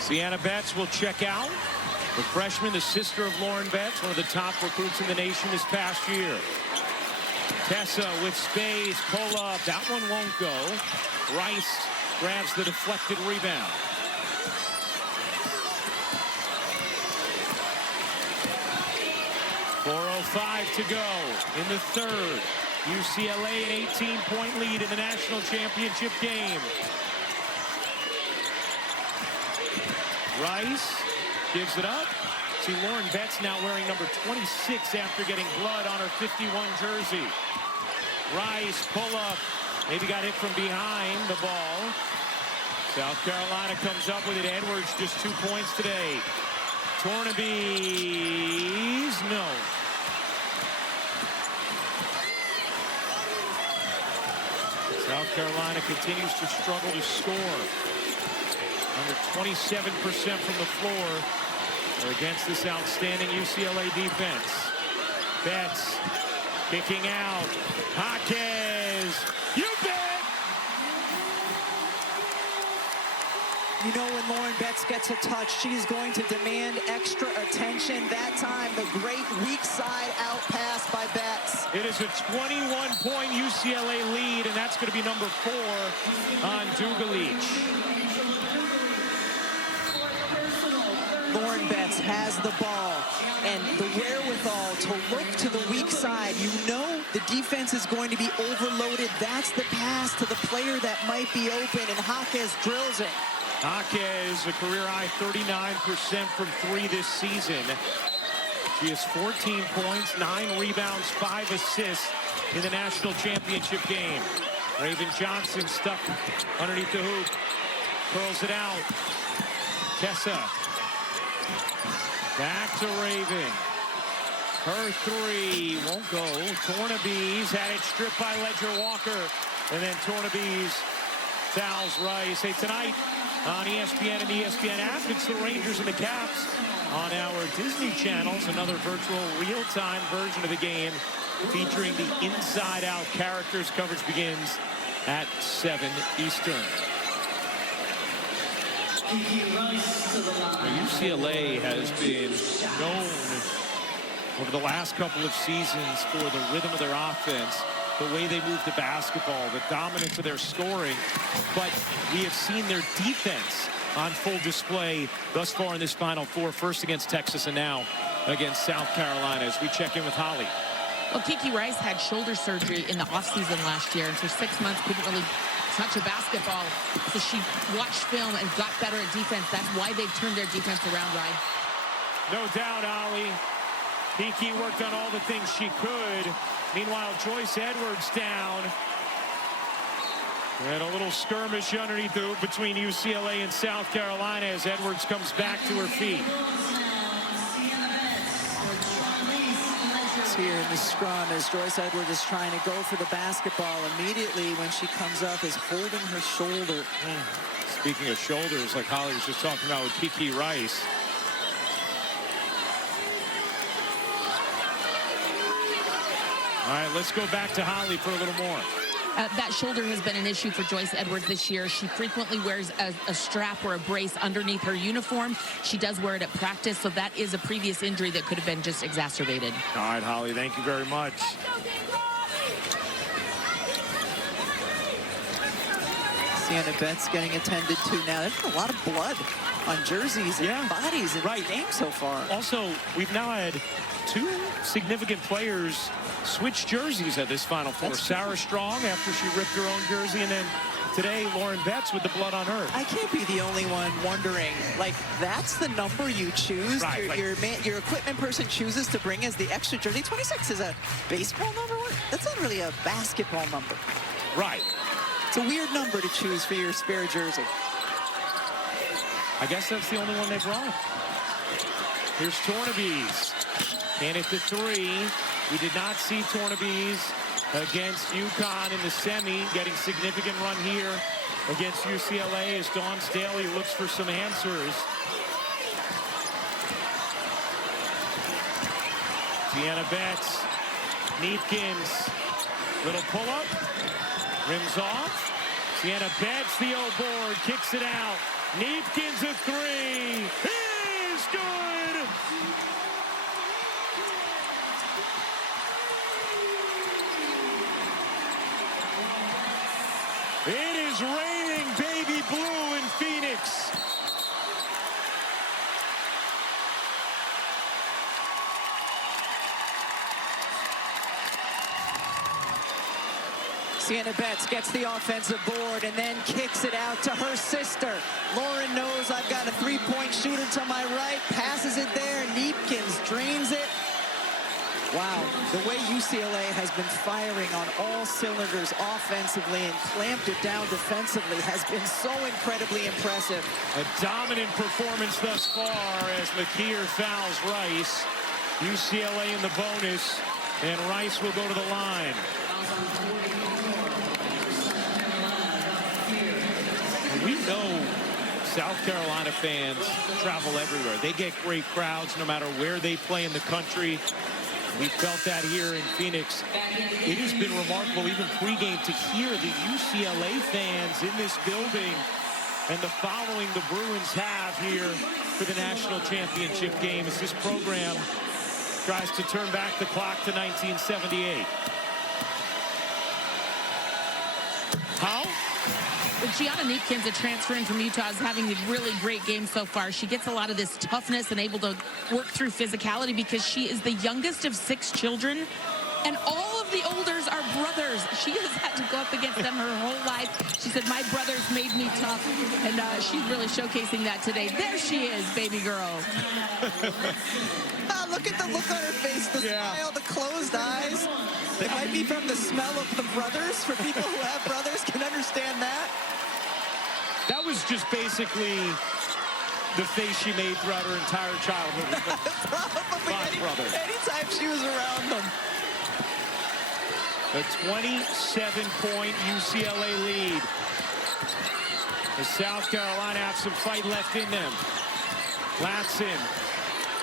Sienna Betts will check out. The freshman, the sister of Lauren Betts, one of the top recruits in the nation this past year. Tessa with space, pull up. That one won't go. Rice grabs the deflected rebound. .405 to go in the third. UCLA an 18-point lead in the national championship game. Rice gives it up. See Lauren Betts now wearing number 26 after getting blood on her 51 jersey. Rice pull up. Maybe got hit from behind the ball. South Carolina comes up with it. Edwards just 2 points today. Tornabees, no. South Carolina continues to struggle to score. Under 27% from the floor against this outstanding UCLA defense. Betts kicking out. Jaquez, you bet! You know when Lauren Betts gets a touch, she's going to demand extra attention. That time, the great weak side out pass by Betts. It is a 21-point UCLA lead, and that's going to be number 4 on Dugalich. Lauren Betts has the ball and the wherewithal to look to the weak side. You know the defense is going to be overloaded. That's the pass to the player that might be open, and Jaquez drills it. Jaquez, a career-high 39% from 3 this season. She has 14 points, 9 rebounds, 5 assists in the national championship game. Raven Johnson stuck underneath the hoop. Curls it out. Tessa. Back to Raven. Her 3 won't go. Tornabees had it stripped by Ledger Walker. And then Tornabees fouls Rice. Hey, tonight on ESPN and the ESPN app, it's the Rangers and the Caps. On our Disney channels, another virtual real-time version of the game featuring the inside-out characters. Coverage begins at 7 Eastern. UCLA has been known over the last couple of seasons for the rhythm of their offense, the way they move the basketball, the dominance of their scoring. But we have seen their defense on full display thus far in this Final Four, first against Texas and now against South Carolina, as we check in with Holly. Well, Kiki Rice had shoulder surgery in the offseason last year, and for 6 months couldn't really touch a basketball. So she watched film and got better at defense. That's why they've turned their defense around, Ryan. No doubt, Holly. Kiki worked on all the things she could. Meanwhile, Joyce Edwards down. And a little skirmish underneath the hoop between UCLA and South Carolina as Edwards comes back to her feet. It's here in the scrum as Joyce Edwards is trying to go for the basketball. Immediately when she comes up is holding her shoulder. Speaking of shoulders, like Holly was just talking about with Kiki Rice. All right, let's go back to Holly for a little more. That shoulder has been an issue for Joyce Edwards this year. She frequently wears a strap or a brace underneath her uniform. She does wear it at practice, so that is a previous injury that could have been just exacerbated. All right, Holly, thank you very much. Sienna Betts getting attended to now. There's been a lot of blood on jerseys and bodies in the game so far. Also, we've now had 2 significant players switch jerseys at this Final Four. Sarah Strong after she ripped her own jersey, and then today Lauren Betts with the blood on her. I can't be the only one wondering, like, that's the number you choose. Right, your equipment person chooses to bring as the extra jersey. 26 is a baseball number? That's not really a basketball number. Right. It's a weird number to choose for your spare jersey. I guess that's the only one they brought. Here's Tornabees. And at the 3, we did not see Tornabees against UConn in the semi, getting significant run here against UCLA as Dawn Staley looks for some answers. Sienna Betts, Neefkins, little pull-up, rims off. Sienna Betts, the O-board, kicks it out. Neefkins a 3, is good! It is raining baby blue in Phoenix. Sienna Betts gets the offensive board and then kicks it out to her sister. Lauren knows I've got a three-point shooter to my right, passes it there. Neefkins drains it. Wow, the way UCLA has been firing on all cylinders offensively and clamped it down defensively has been so incredibly impressive. A dominant performance thus far as McKeer fouls Rice. UCLA in the bonus, and Rice will go to the line. We know South Carolina fans travel everywhere. They get great crowds no matter where they play in the country. We felt that here in Phoenix. It has been remarkable, even pregame, to hear the UCLA fans in this building and the following the Bruins have here for the national championship game as this program tries to turn back the clock to 1978. How? Gianna Neefkins, a transfer in from Utah, is having a really great game so far. She gets a lot of this toughness and able to work through physicality because she is the youngest of 6 children. And all of the Olders are brothers. She has had to go up against them her whole life. She said, my brothers made me tough, and she's really showcasing that today. There she is, baby girl. Look at the look on her face, the smile, the closed eyes. It might be from the smell of the brothers. For people who have brothers can understand that. That was just basically the face she made throughout her entire childhood. Probably anytime she was around them. A 27-point UCLA lead. The South Carolina have some fight left in them. Latson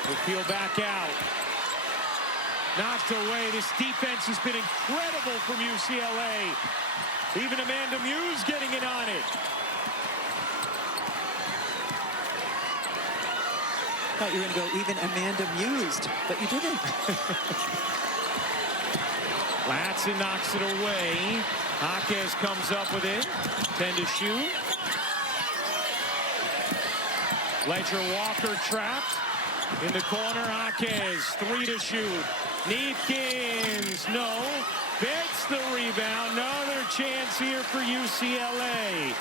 will peel back out. Knocked away. This defense has been incredible from UCLA. Even Amanda Muse getting in on it. Thought you were going to go even Amanda Mused, but you didn't. Latson knocks it away. Jaquez comes up with it. 10 to shoot. Ledger Walker trapped in the corner. Jaquez 3 to shoot. Neatkins, no. Betts the rebound. Another chance here for UCLA.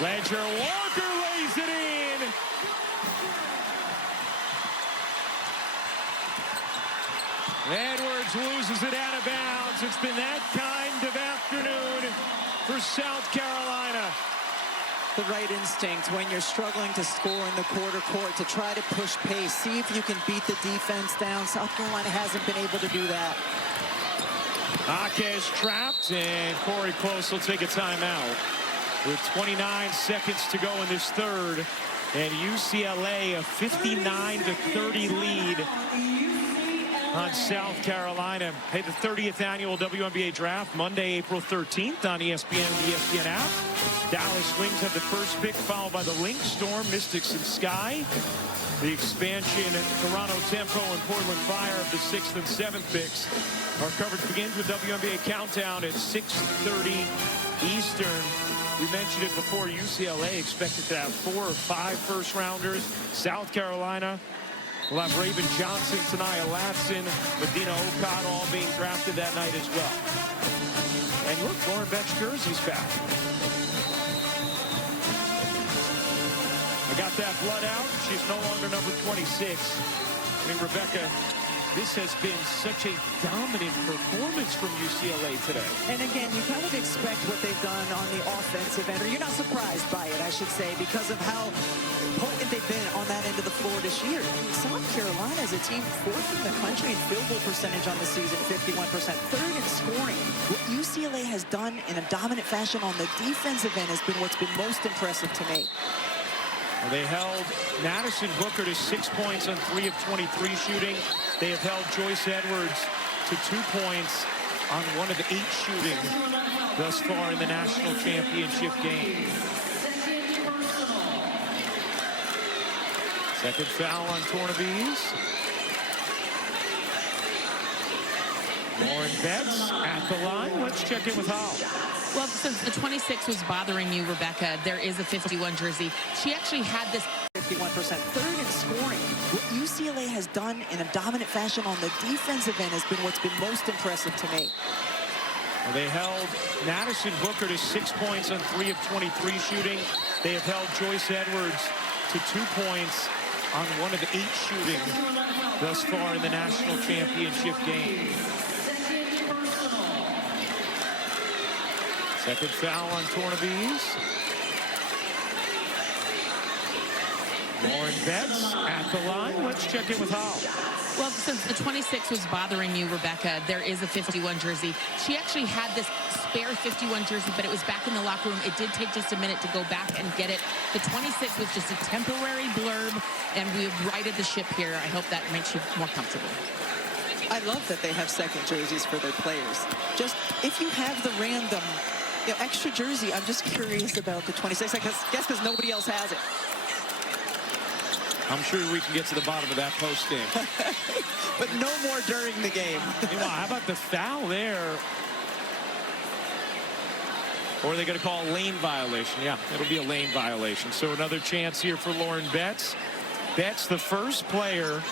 Ledger Walker lays it in. Edwards loses it out of bounds. It's been that kind of afternoon for South Carolina. The right instinct when you're struggling to score in the quarter court, to try to push pace, see if you can beat the defense down. South Carolina hasn't been able to do that. Jaquez trapped, and Corey Close will take a timeout. With 29 seconds to go in this third, and UCLA a 59-30 lead on South Carolina. Hey, the 30th annual WNBA draft, Monday, April 13th on ESPN and the ESPN app. Dallas Wings have the first pick, followed by the Lynx, Storm, Mystics, and Sky. The expansion, Toronto Tempo and Portland Fire of the 6th and 7th picks. Our coverage begins with WNBA Countdown at 6:30 Eastern. We mentioned it before, UCLA expected to have 4 or 5 first-rounders. South Carolina will have Raven Johnson, Tania Latson, Medina Okada all being drafted that night as well. And look, Lauren Beck's jersey's back. I got that blood out. She's no longer number 26. I mean, Rebecca, this has been such a dominant performance from UCLA today. And again, you kind of expect what they've done on the offensive end, or you're not surprised by it, I should say, because of how potent they've been on that end of the floor this year. South Carolina is a team 4th in the country in field goal percentage on the season, 51%, 3rd in scoring. What UCLA has done in a dominant fashion on the defensive end has been what's been most impressive to me. They held Madison Booker to 6 points on 3 of 23 shooting. They have held Joyce Edwards to 2 points on 1 of 8 shooting thus far in the national championship game. Second foul on Tornabese. Lauren Betts at the line. Let's check in with Hall. Well, since the 26 was bothering you, Rebecca, there is a 51 jersey. She actually had this 51%, 3rd in scoring. What UCLA has done in a dominant fashion on the defensive end has been what's been most impressive to me. They held Madison Booker to 6 points on 3 of 23 shooting. They have held Joyce Edwards to 2 points on 1 of 8 shooting thus far in the national championship game. Second foul on Tornabese. Lauren Betts at the line. Let's check in with Hall. Well, since the 26 was bothering you, Rebecca, there is a 51 jersey. She actually had this spare 51 jersey, but it was back in the locker room. It did take just a minute to go back and get it. The 26 was just a temporary blurb, and we have righted the ship here. I hope that makes you more comfortable. I love that they have second jerseys for their players. Just if you have the random extra jersey, I'm just curious about the 26. I guess because nobody else has it. I'm sure we can get to the bottom of that post game. But no more during the game. Meanwhile, how about the foul there? Or are they going to call a lane violation? Yeah, it'll be a lane violation. So another chance here for Lauren Betts. Betts, the first player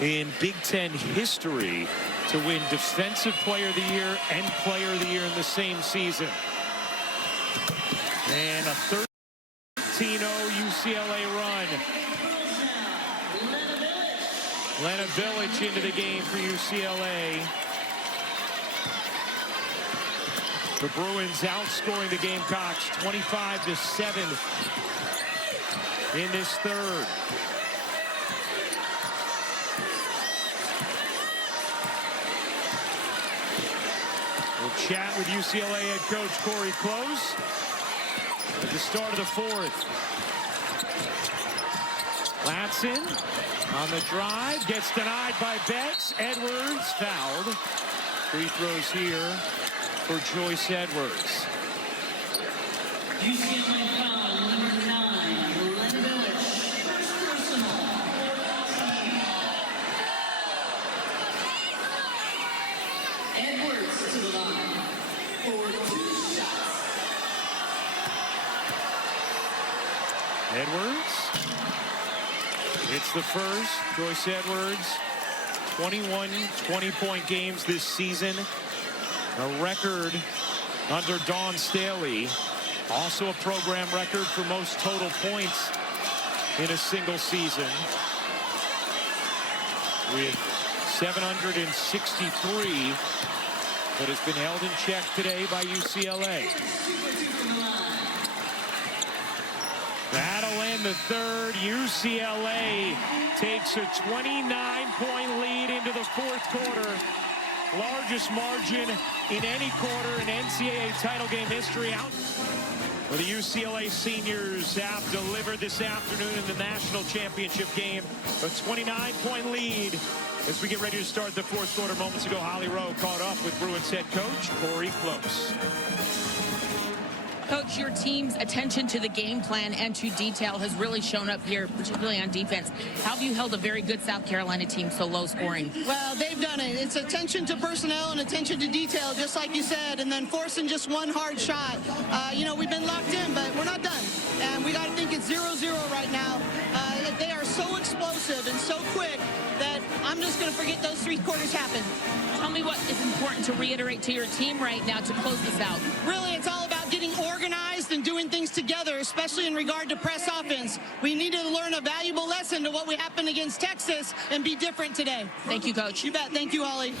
in Big Ten history to win Defensive Player of the Year and Player of the Year in the same season. And a 13-0 UCLA run. Lena Village into the game for UCLA. The Bruins outscoring the Gamecocks 25-7 in this third. We'll chat with UCLA head coach Corey Close at the start of the fourth. Latson on the drive, gets denied by Betts. Edwards fouled. Free throws here for Joyce Edwards. UCLA foul number 9, Lena Village, first personal. Edwards to the line for 2 shots. Edwards. It's the first. Joyce Edwards, 21 20-point games this season. A record under Dawn Staley. Also a program record for most total points in a single season, with 763, but has been held in check today by UCLA. That'll end the third. UCLA takes a 29-point lead into the fourth quarter. Largest margin in any quarter in NCAA title game history. Out. Well, the UCLA seniors have delivered this afternoon in the national championship game. A 29-point lead as we get ready to start the fourth quarter. Moments ago, Holly Rowe caught up with Bruins head coach Corey Close. Coach, your team's attention to the game plan and to detail has really shown up here, particularly on defense. How have you held a very good South Carolina team so low scoring? Well, they've done it. It's attention to personnel and attention to detail, just like you said, and then forcing just one hard shot. You know, we've been locked in, but we're not done. And we got to think it's 0-0 right now. They are so explosive and so quick that I'm just going to forget those 3 quarters happened. Tell me what is important to reiterate to your team right now to close this out. Really, it's all about getting organized and doing things together, especially in regard to press offense. We need to learn a valuable lesson to what we happened against Texas and be different today. Thank you, Coach. You bet. Thank you, Holly.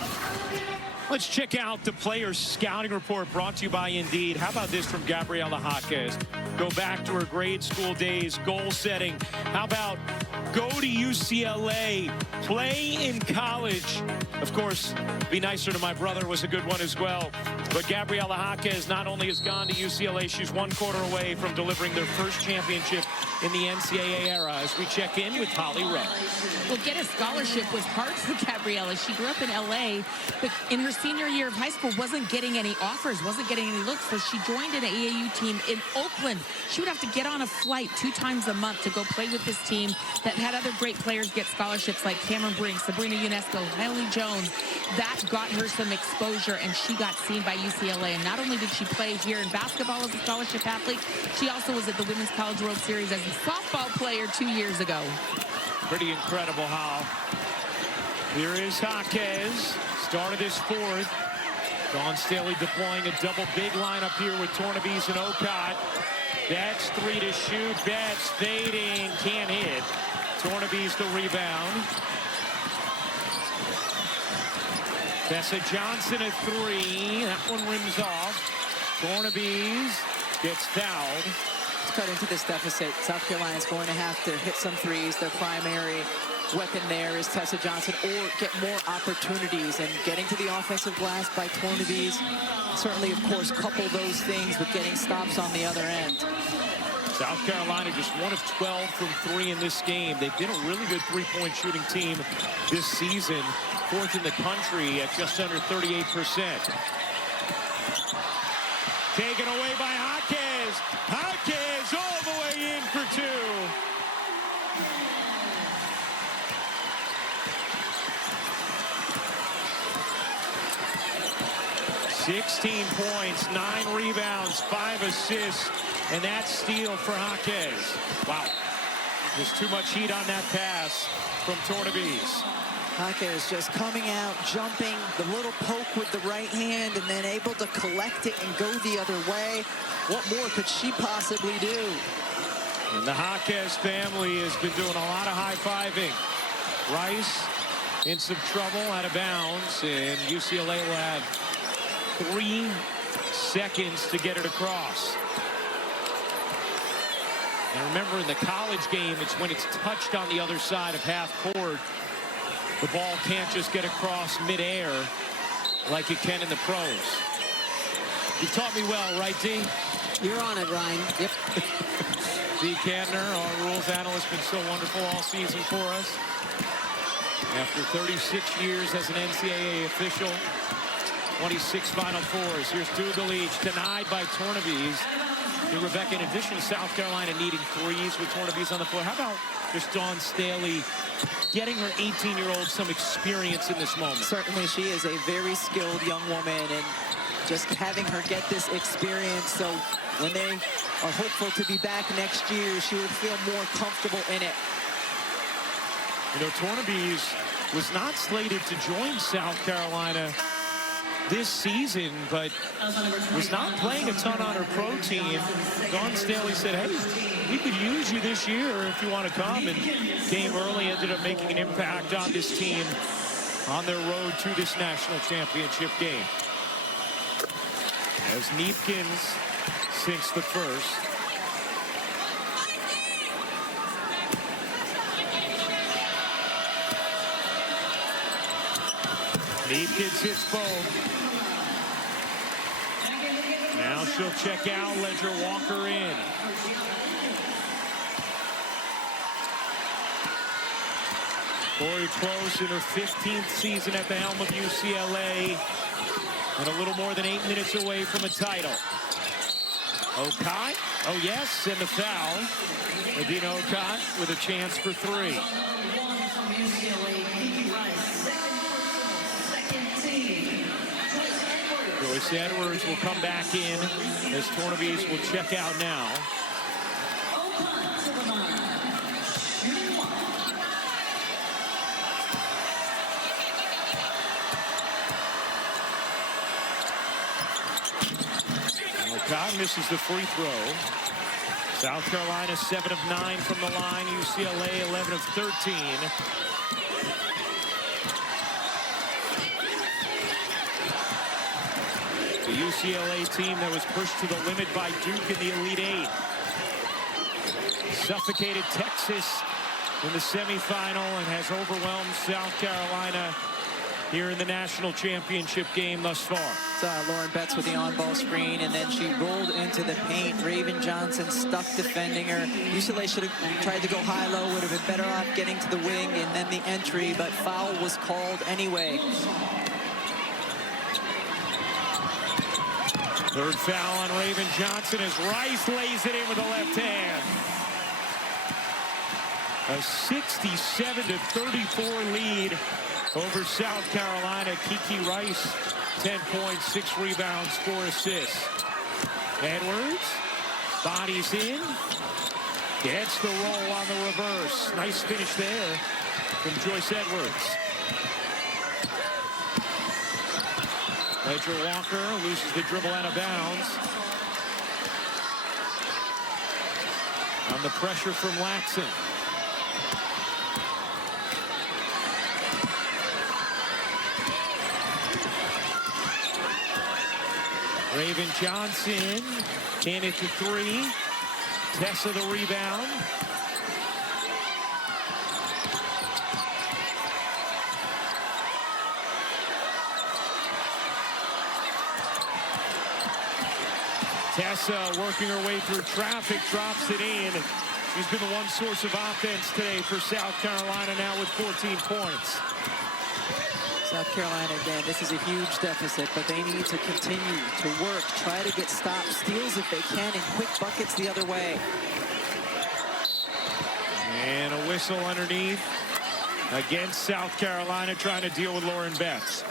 Let's check out the players' scouting report brought to you by Indeed. How about this from Gabriela Jaquez? Go back to her grade school days, goal setting. How about go to UCLA, play in college? Of course, be nicer to my brother was a good one as well. But Gabriela Jaquez not only has gone to UCLA, she's 1 quarter away from delivering their first championship in the NCAA era. As we check in with Holly Rowe. Well, get a scholarship was hard for Gabriela. She grew up in LA, but in her senior year of high school wasn't getting any offers, wasn't getting any looks, so she joined an AAU team in Oakland. She would have to get on a flight 2 times a month to go play with this team that had other great players get scholarships like Cameron Brink, Sabrina Ionesco, Haley Jones. That got her some exposure, and she got seen by UCLA. And not only did she play here in basketball as a scholarship athlete, she also was at the Women's College World Series as a softball player 2 years ago. Pretty incredible how. Here is Jaquez, start of this fourth. Dawn Staley deploying a double big lineup here with Tornabese and Okot. Betts 3 to shoot. Betts fading, can't hit. Tornabese the rebound. Tessa Johnson at 3. That one rims off. Tornabese gets fouled. To cut into this deficit, South Carolina's going to have to hit some threes. Their primary weapon there is Tessa Johnson, or get more opportunities, and getting to the offensive glass by Tornabese. Certainly, of course, couple those things with getting stops on the other end. South Carolina just 1 of 12 from 3 in this game. They've been a really good three-point shooting team this season. 4th in the country at just under 38%. Taken away by Jaquez. Jaquez all the way in for 2. 16 points, 9 rebounds, 5 assists, and that steal for Jaquez. Wow. There's too much heat on that pass from Tornabese. Jaquez just coming out, jumping, the little poke with the right hand, and then able to collect it and go the other way. What more could she possibly do? And the Jaquez family has been doing a lot of high-fiving. Rice in some trouble, out of bounds, and UCLA will have 3 seconds to get it across. And remember, in the college game, it's when it's touched on the other side of half court. The ball can't just get across midair like it can in the pros. You've taught me well, right, D? You're on it, Ryan. Yep. D. Kantner, our rules analyst, been so wonderful all season for us. After 36 years as an NCAA official, 26 Final Fours. Here's Dugalich, denied by Tornabese. Hey, Rebecca, in addition to South Carolina needing threes with Tornabese on the floor, how about just Dawn Staley getting her 18-year-old some experience in this moment? Certainly, she is a very skilled young woman, and just having her get this experience, so when they are hopeful to be back next year, she would feel more comfortable in it. You know, Tornabese was not slated to join South Carolina this season, but was not playing a ton on her pro team. Dawn Staley said, hey, we could use you this year if you want to come, and came early, ended up making an impact on this team on their road to this national championship game. As Neepkins sinks the first. Neepkins hits both. Now she'll check out, Ledger Walker in. Corey Close in her 15th season at the helm of UCLA, and a little more than 8 minutes away from a title. Okot, oh yes, and the foul. Adina Okot with a chance for 3. Joyce Edwards will come back in as Tornabese will check out now. Okot misses the free throw. South Carolina 7 of 9 from the line. UCLA 11 of 13. The UCLA team that was pushed to the limit by Duke in the Elite Eight. Suffocated Texas in the semifinal and has overwhelmed South Carolina here in the national championship game thus far. Lauren Betts with the on-ball screen, and then she rolled into the paint. Raven Johnson stuck defending her. UCLA should have tried to go high-low, would have been better off getting to the wing and then the entry, but foul was called anyway. Third foul on Raven Johnson as Rice lays it in with the left hand. A 67-34 lead over South Carolina. Kiki Rice, 10 points, 6 rebounds, 4 assists. Edwards, bodies in, gets the roll on the reverse. Nice finish there from Joyce Edwards. Ledger Walker loses the dribble out of bounds. On the pressure from Laxon. Raven Johnson in at the 3. Tessa the rebound. Tessa working her way through traffic, drops it in. She's been the one source of offense today for South Carolina, now with 14 points. South Carolina, again, this is a huge deficit, but they need to continue to work, try to get stops, steals if they can, and quick buckets the other way. And a whistle underneath against South Carolina, trying to deal with Lauren Betts.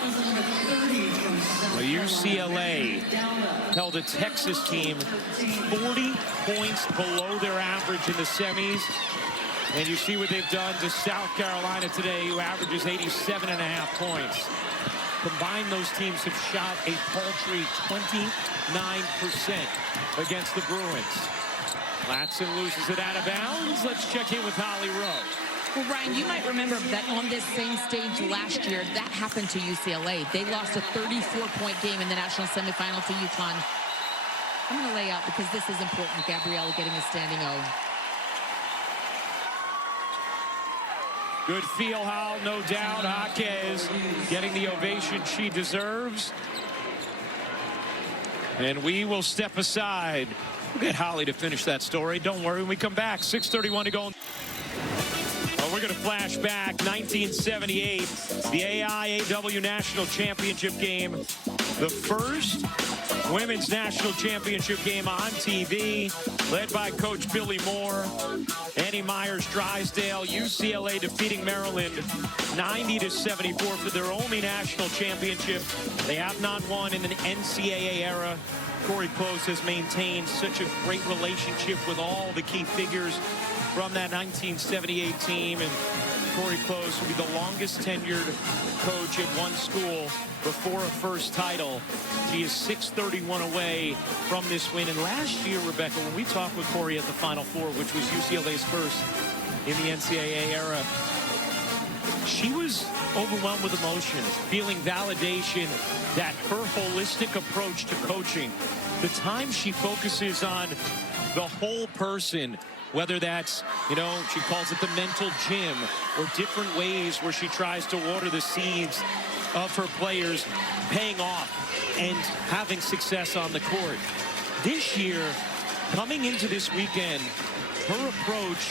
Well, UCLA held a Texas team 40 points below their average in the semis. And you see what they've done to South Carolina today, who averages 87.5 points. Combined, those teams have shot a paltry 29% against the Bruins. Latson loses it out of bounds. Let's check in with Holly Rowe. Well, Ryan, you might remember that on this same stage last year, that happened to UCLA. They lost a 34-point game in the national semifinal to UConn. I'm going to lay out because this is important. Gabriella getting a standing O. Good feel, Hal, no doubt. Jaquez getting the ovation she deserves. And we will step aside. We'll get Holly to finish that story. Don't worry, when we come back, 6:31 to go. Well, we're going to flash back 1978, the AIAW National Championship game. The first women's national championship game on TV, led by Coach Billy Moore. Annie Myers-Drysdale, UCLA defeating Maryland 90-74 for their only national championship. They have not won in the NCAA era. Corey Close has maintained such a great relationship with all the key figures from that 1978 team. And Corey Close will be the longest tenured coach at one school before a first title. She is 631 away from this win. And last year, Rebecca, when we talked with Corey at the Final Four, which was UCLA's first in the NCAA era, she was overwhelmed with emotion, feeling validation that her holistic approach to coaching, the time she focuses on the whole person, whether that's, she calls it the mental gym, or different ways where she tries to water the seeds of her players, paying off and having success on the court. This year, coming into this weekend, her approach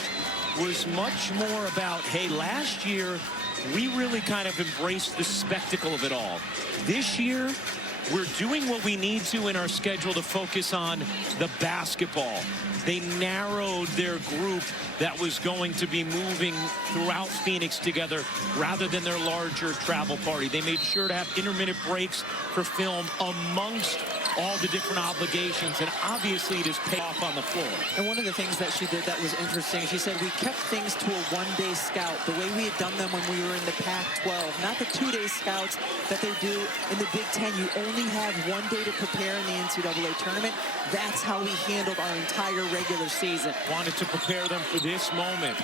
was much more about, hey, last year, we really kind of embraced the spectacle of it all. This year, we're doing what we need to in our schedule to focus on the basketball. They narrowed their group that was going to be moving throughout Phoenix together rather than their larger travel party. They made sure to have intermittent breaks for film amongst all the different obligations, and obviously it is paid off on the floor. And one of the things that she did that was interesting, she said we kept things to a one-day scout, the way we had done them when we were in the Pac-12, not the two-day scouts that they do in the Big Ten. You only have one day to prepare in the NCAA tournament. That's how we handled our entire regular season. Wanted to prepare them for this moment.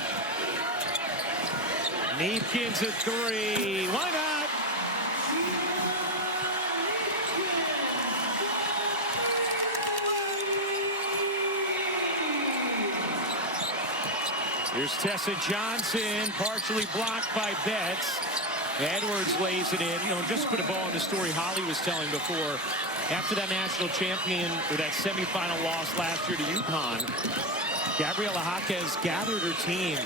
Neefkins at three. Why not? Here's Tessa Johnson, partially blocked by Betts. Edwards lays it in. Just put a bow on the story Holly was telling before. After that national champion, or that semifinal loss last year to UConn, Gabriella Jaquez gathered her team,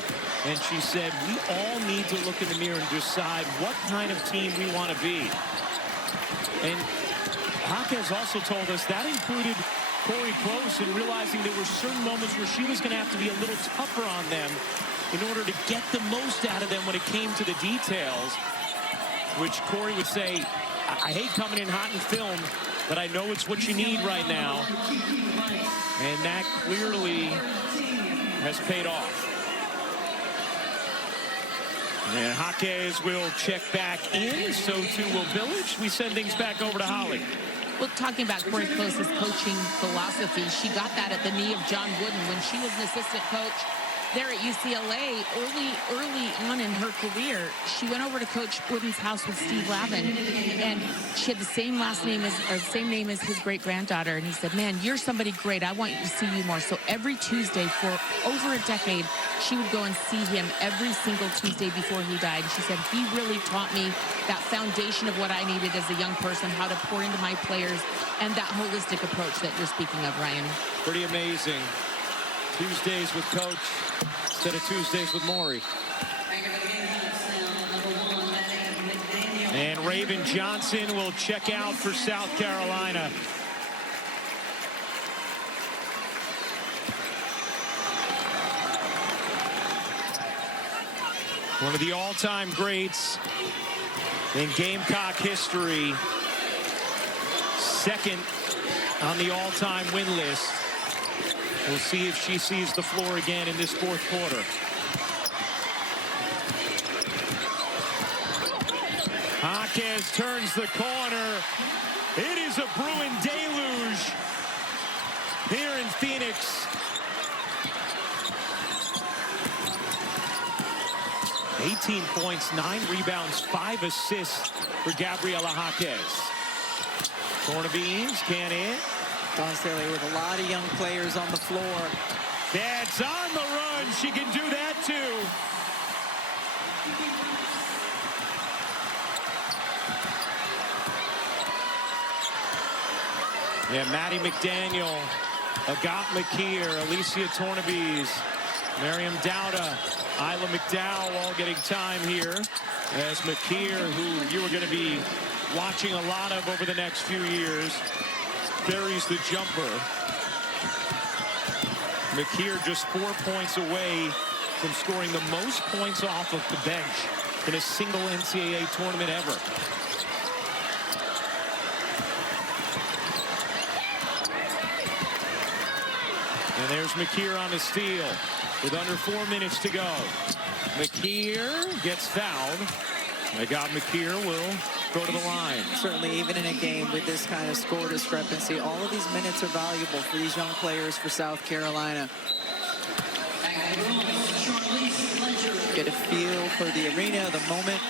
and she said, we all need to look in the mirror and decide what kind of team we want to be. And Jaquez also told us that included Corey Close, and realizing there were certain moments where she was going to have to be a little tougher on them in order to get the most out of them when it came to the details, which Corey would say, I hate coming in hot in film, but I know it's what you need right now. And that clearly has paid off. And Jaquez will check back in, so too will Village. We send things back over to Holly. Well, talking about Corey Close's coaching philosophy, she got that at the knee of John Wooden when she was an assistant coach there at UCLA. Early on in her career, she went over to Coach Wooden's house with Steve Lavin, and she had the same same name as his great-granddaughter. And he said, man, you're somebody great. I want you to see you more. So every Tuesday for over a decade, she would go and see him every single Tuesday before he died. And she said, he really taught me that foundation of what I needed as a young person, how to pour into my players, and that holistic approach that you're speaking of, Ryan. Pretty amazing. Tuesdays with Coach instead of Tuesdays with Maury. And Raven Johnson will check out for South Carolina. One of the all-time greats In Gamecock history, second on the all-time win list. We'll see if she sees the floor again in this fourth quarter. Jaquez turns the corner. It is a Bruin deluge here in Phoenix. 18 points, 9 rebounds, 5 assists for Gabriela Jaquez. Tornabeans can't hit. Don Staley with a lot of young players on the floor. That's on the run. She can do that too. Yeah, Maddie McDaniel, Agat McKeer, Alicia Tornabees, Miriam Dowda, Isla McDowell all getting time here. As McKeer, who you are going to be watching a lot of over the next few years, buries the jumper. McKeer just 4 points away from scoring the most points off of the bench in a single NCAA tournament ever. And there's McKeer on the steal with under 4 minutes to go. McKeer gets fouled. McKeer will go to the line. Certainly, even in a game with this kind of score discrepancy, all of these minutes are valuable for these young players for South Carolina. Get a feel for the arena, the moment.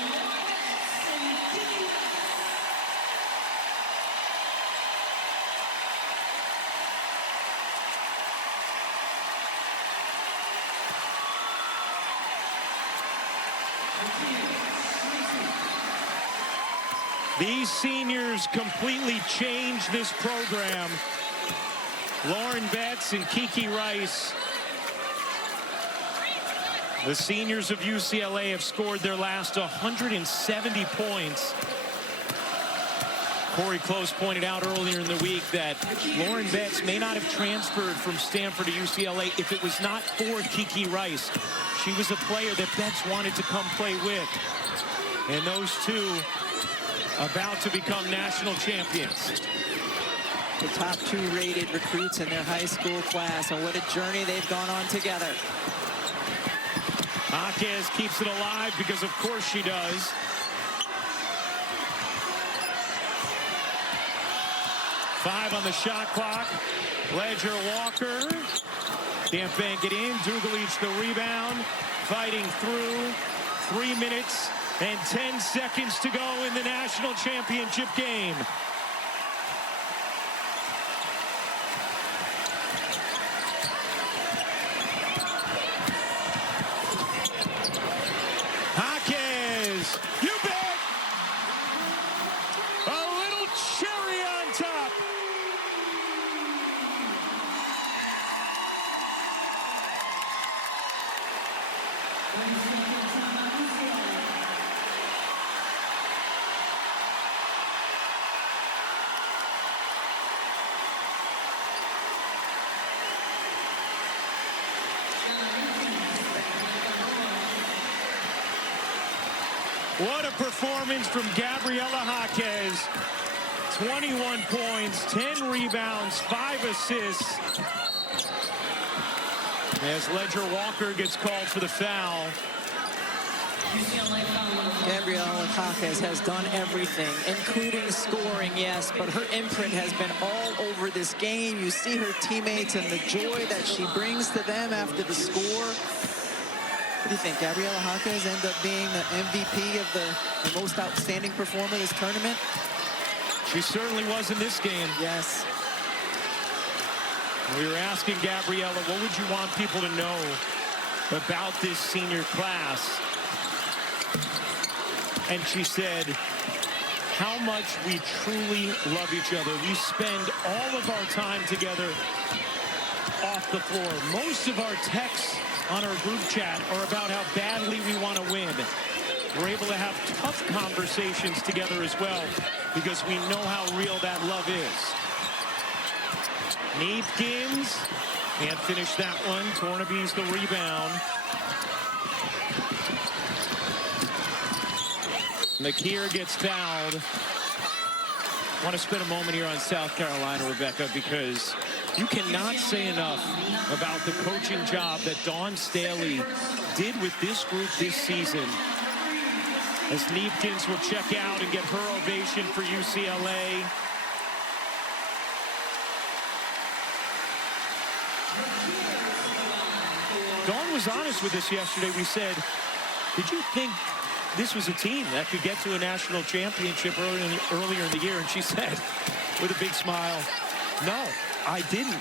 These seniors completely changed this program. Lauren Betts and Kiki Rice. The seniors of UCLA have scored their last 170 points. Corey Close pointed out earlier in the week that Lauren Betts may not have transferred from Stanford to UCLA if it was not for Kiki Rice. She was a player that Betts wanted to come play with. And those two about to become national champions. The top 2 rated recruits in their high school class, and what a journey they've gone on together. Jaquez keeps it alive because of course she does. Five on the shot clock. Ledger Walker can't bank it in. Dugalich the rebound, fighting through. 3 minutes and 10 seconds to go in the national championship game. Jaquez, you bet! A little cherry on top. What a performance from Gabriela Jaquez. 21 points, 10 rebounds, 5 assists. As Ledger Walker gets called for the foul. Gabriela Jaquez has done everything, including scoring, yes, but her imprint has been all over this game. You see her teammates and the joy that she brings to them after the score. What do you think? Gabriela Jaquez end up being the MVP of the most outstanding performer this tournament? She certainly was in this game. Yes. We were asking Gabriela, what would you want people to know about this senior class? And she said, how much we truly love each other. We spend all of our time together off the floor. Most of our texts on our group chat are about how badly we want to win. We're able to have tough conversations together as well because we know how real that love is. Neathkins can't finish that one. Tornabees the rebound. McKeer gets fouled. I want to spend a moment here on South Carolina, Rebecca, because you cannot say enough about the coaching job that Dawn Staley did with this group this season. As Neepkins will check out and get her ovation for UCLA. Dawn was honest with us yesterday. We said, did you think this was a team that could get to a national championship earlier in the year? And she said, with a big smile, no, I didn't.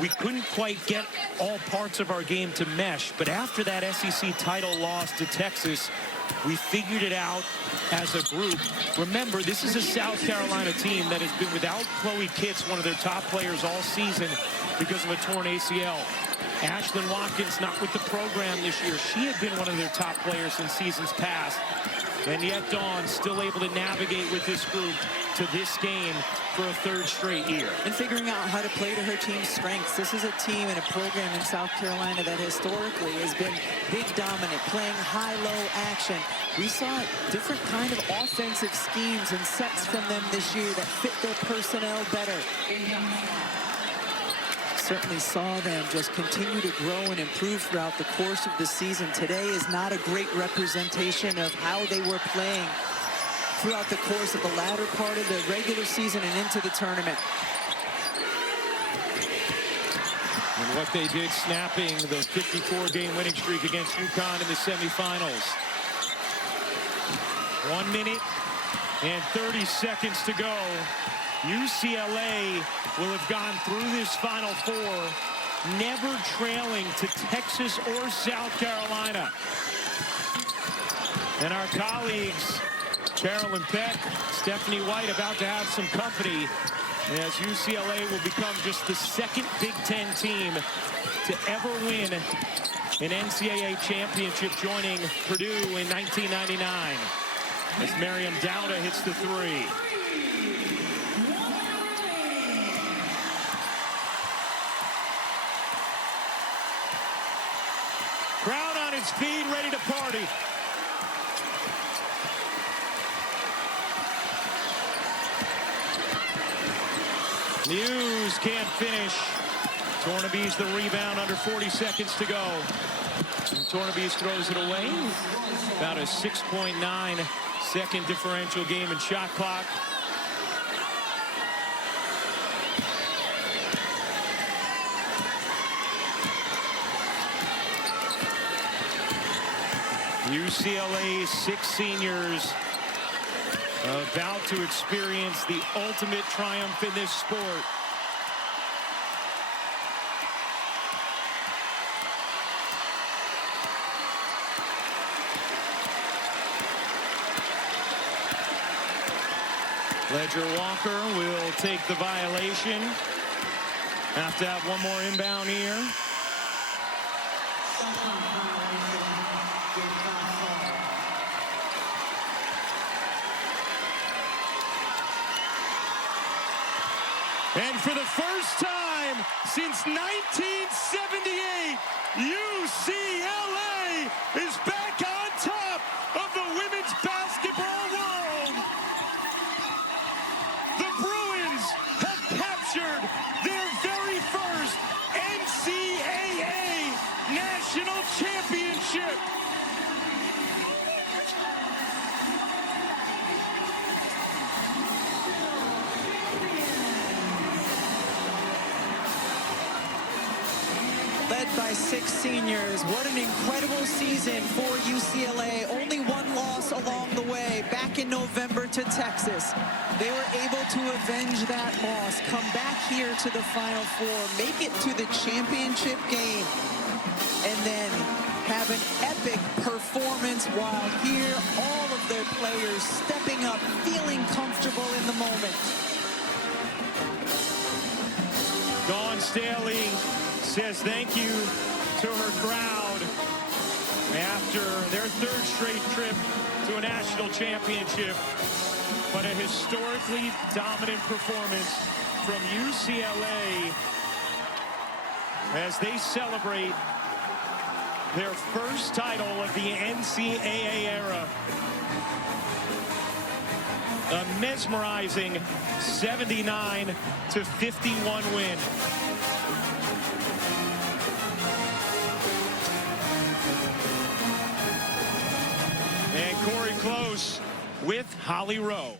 We couldn't quite get all parts of our game to mesh. But after that SEC title loss to Texas, we figured it out as a group. Remember, this is a South Carolina team that has been without Chloe Kitts, one of their top players all season, because of a torn ACL. Ashlyn Watkins not with the program this year. She had been one of their top players in seasons past. And yet Dawn still able to navigate with this group to this game for a third straight year. And figuring out how to play to her team's strengths. This is a team and a program in South Carolina that historically has been big dominant, playing high-low action. We saw different kind of offensive schemes and sets from them this year that fit their personnel better. Certainly saw them just continue to grow and improve throughout the course of the season. Today is not a great representation of how they were playing throughout the course of the latter part of the regular season and into the tournament. And what they did, snapping the 54-game winning streak against UConn in the semifinals. 1 minute and 30 seconds to go. UCLA will have gone through this Final Four, never trailing to Texas or South Carolina. And our colleagues, Carolyn Peck, Stephanie White, about to have some company as UCLA will become just the second Big Ten team to ever win an NCAA championship, joining Purdue in 1999. As Miriam Dowda hits the three. Crowd on its feet, ready to party. Muse can't finish. Tornabees the rebound, under 40 seconds to go. And Tornabees throws it away. About a 6.9-second differential game and shot clock. UCLA's 6 seniors about to experience the ultimate triumph in this sport. Ledger Walker will take the violation. Have to have one more inbound here. And for the first time since 1978, UCLA is back on top of the women's basketball world. The Bruins have captured their very first NCAA national championship. Led by 6 seniors. What an incredible season for UCLA. Only one loss along the way, back in November to Texas. They were able to avenge that loss, come back here to the Final Four, make it to the championship game, and then have an epic performance while here, all of their players stepping up, feeling comfortable in the moment. Dawn Staley says thank you to her crowd after their third straight trip to a national championship. But a historically dominant performance from UCLA as they celebrate their first title of the NCAA era. A mesmerizing 79-51 win. And Corey Close with Holly Rowe.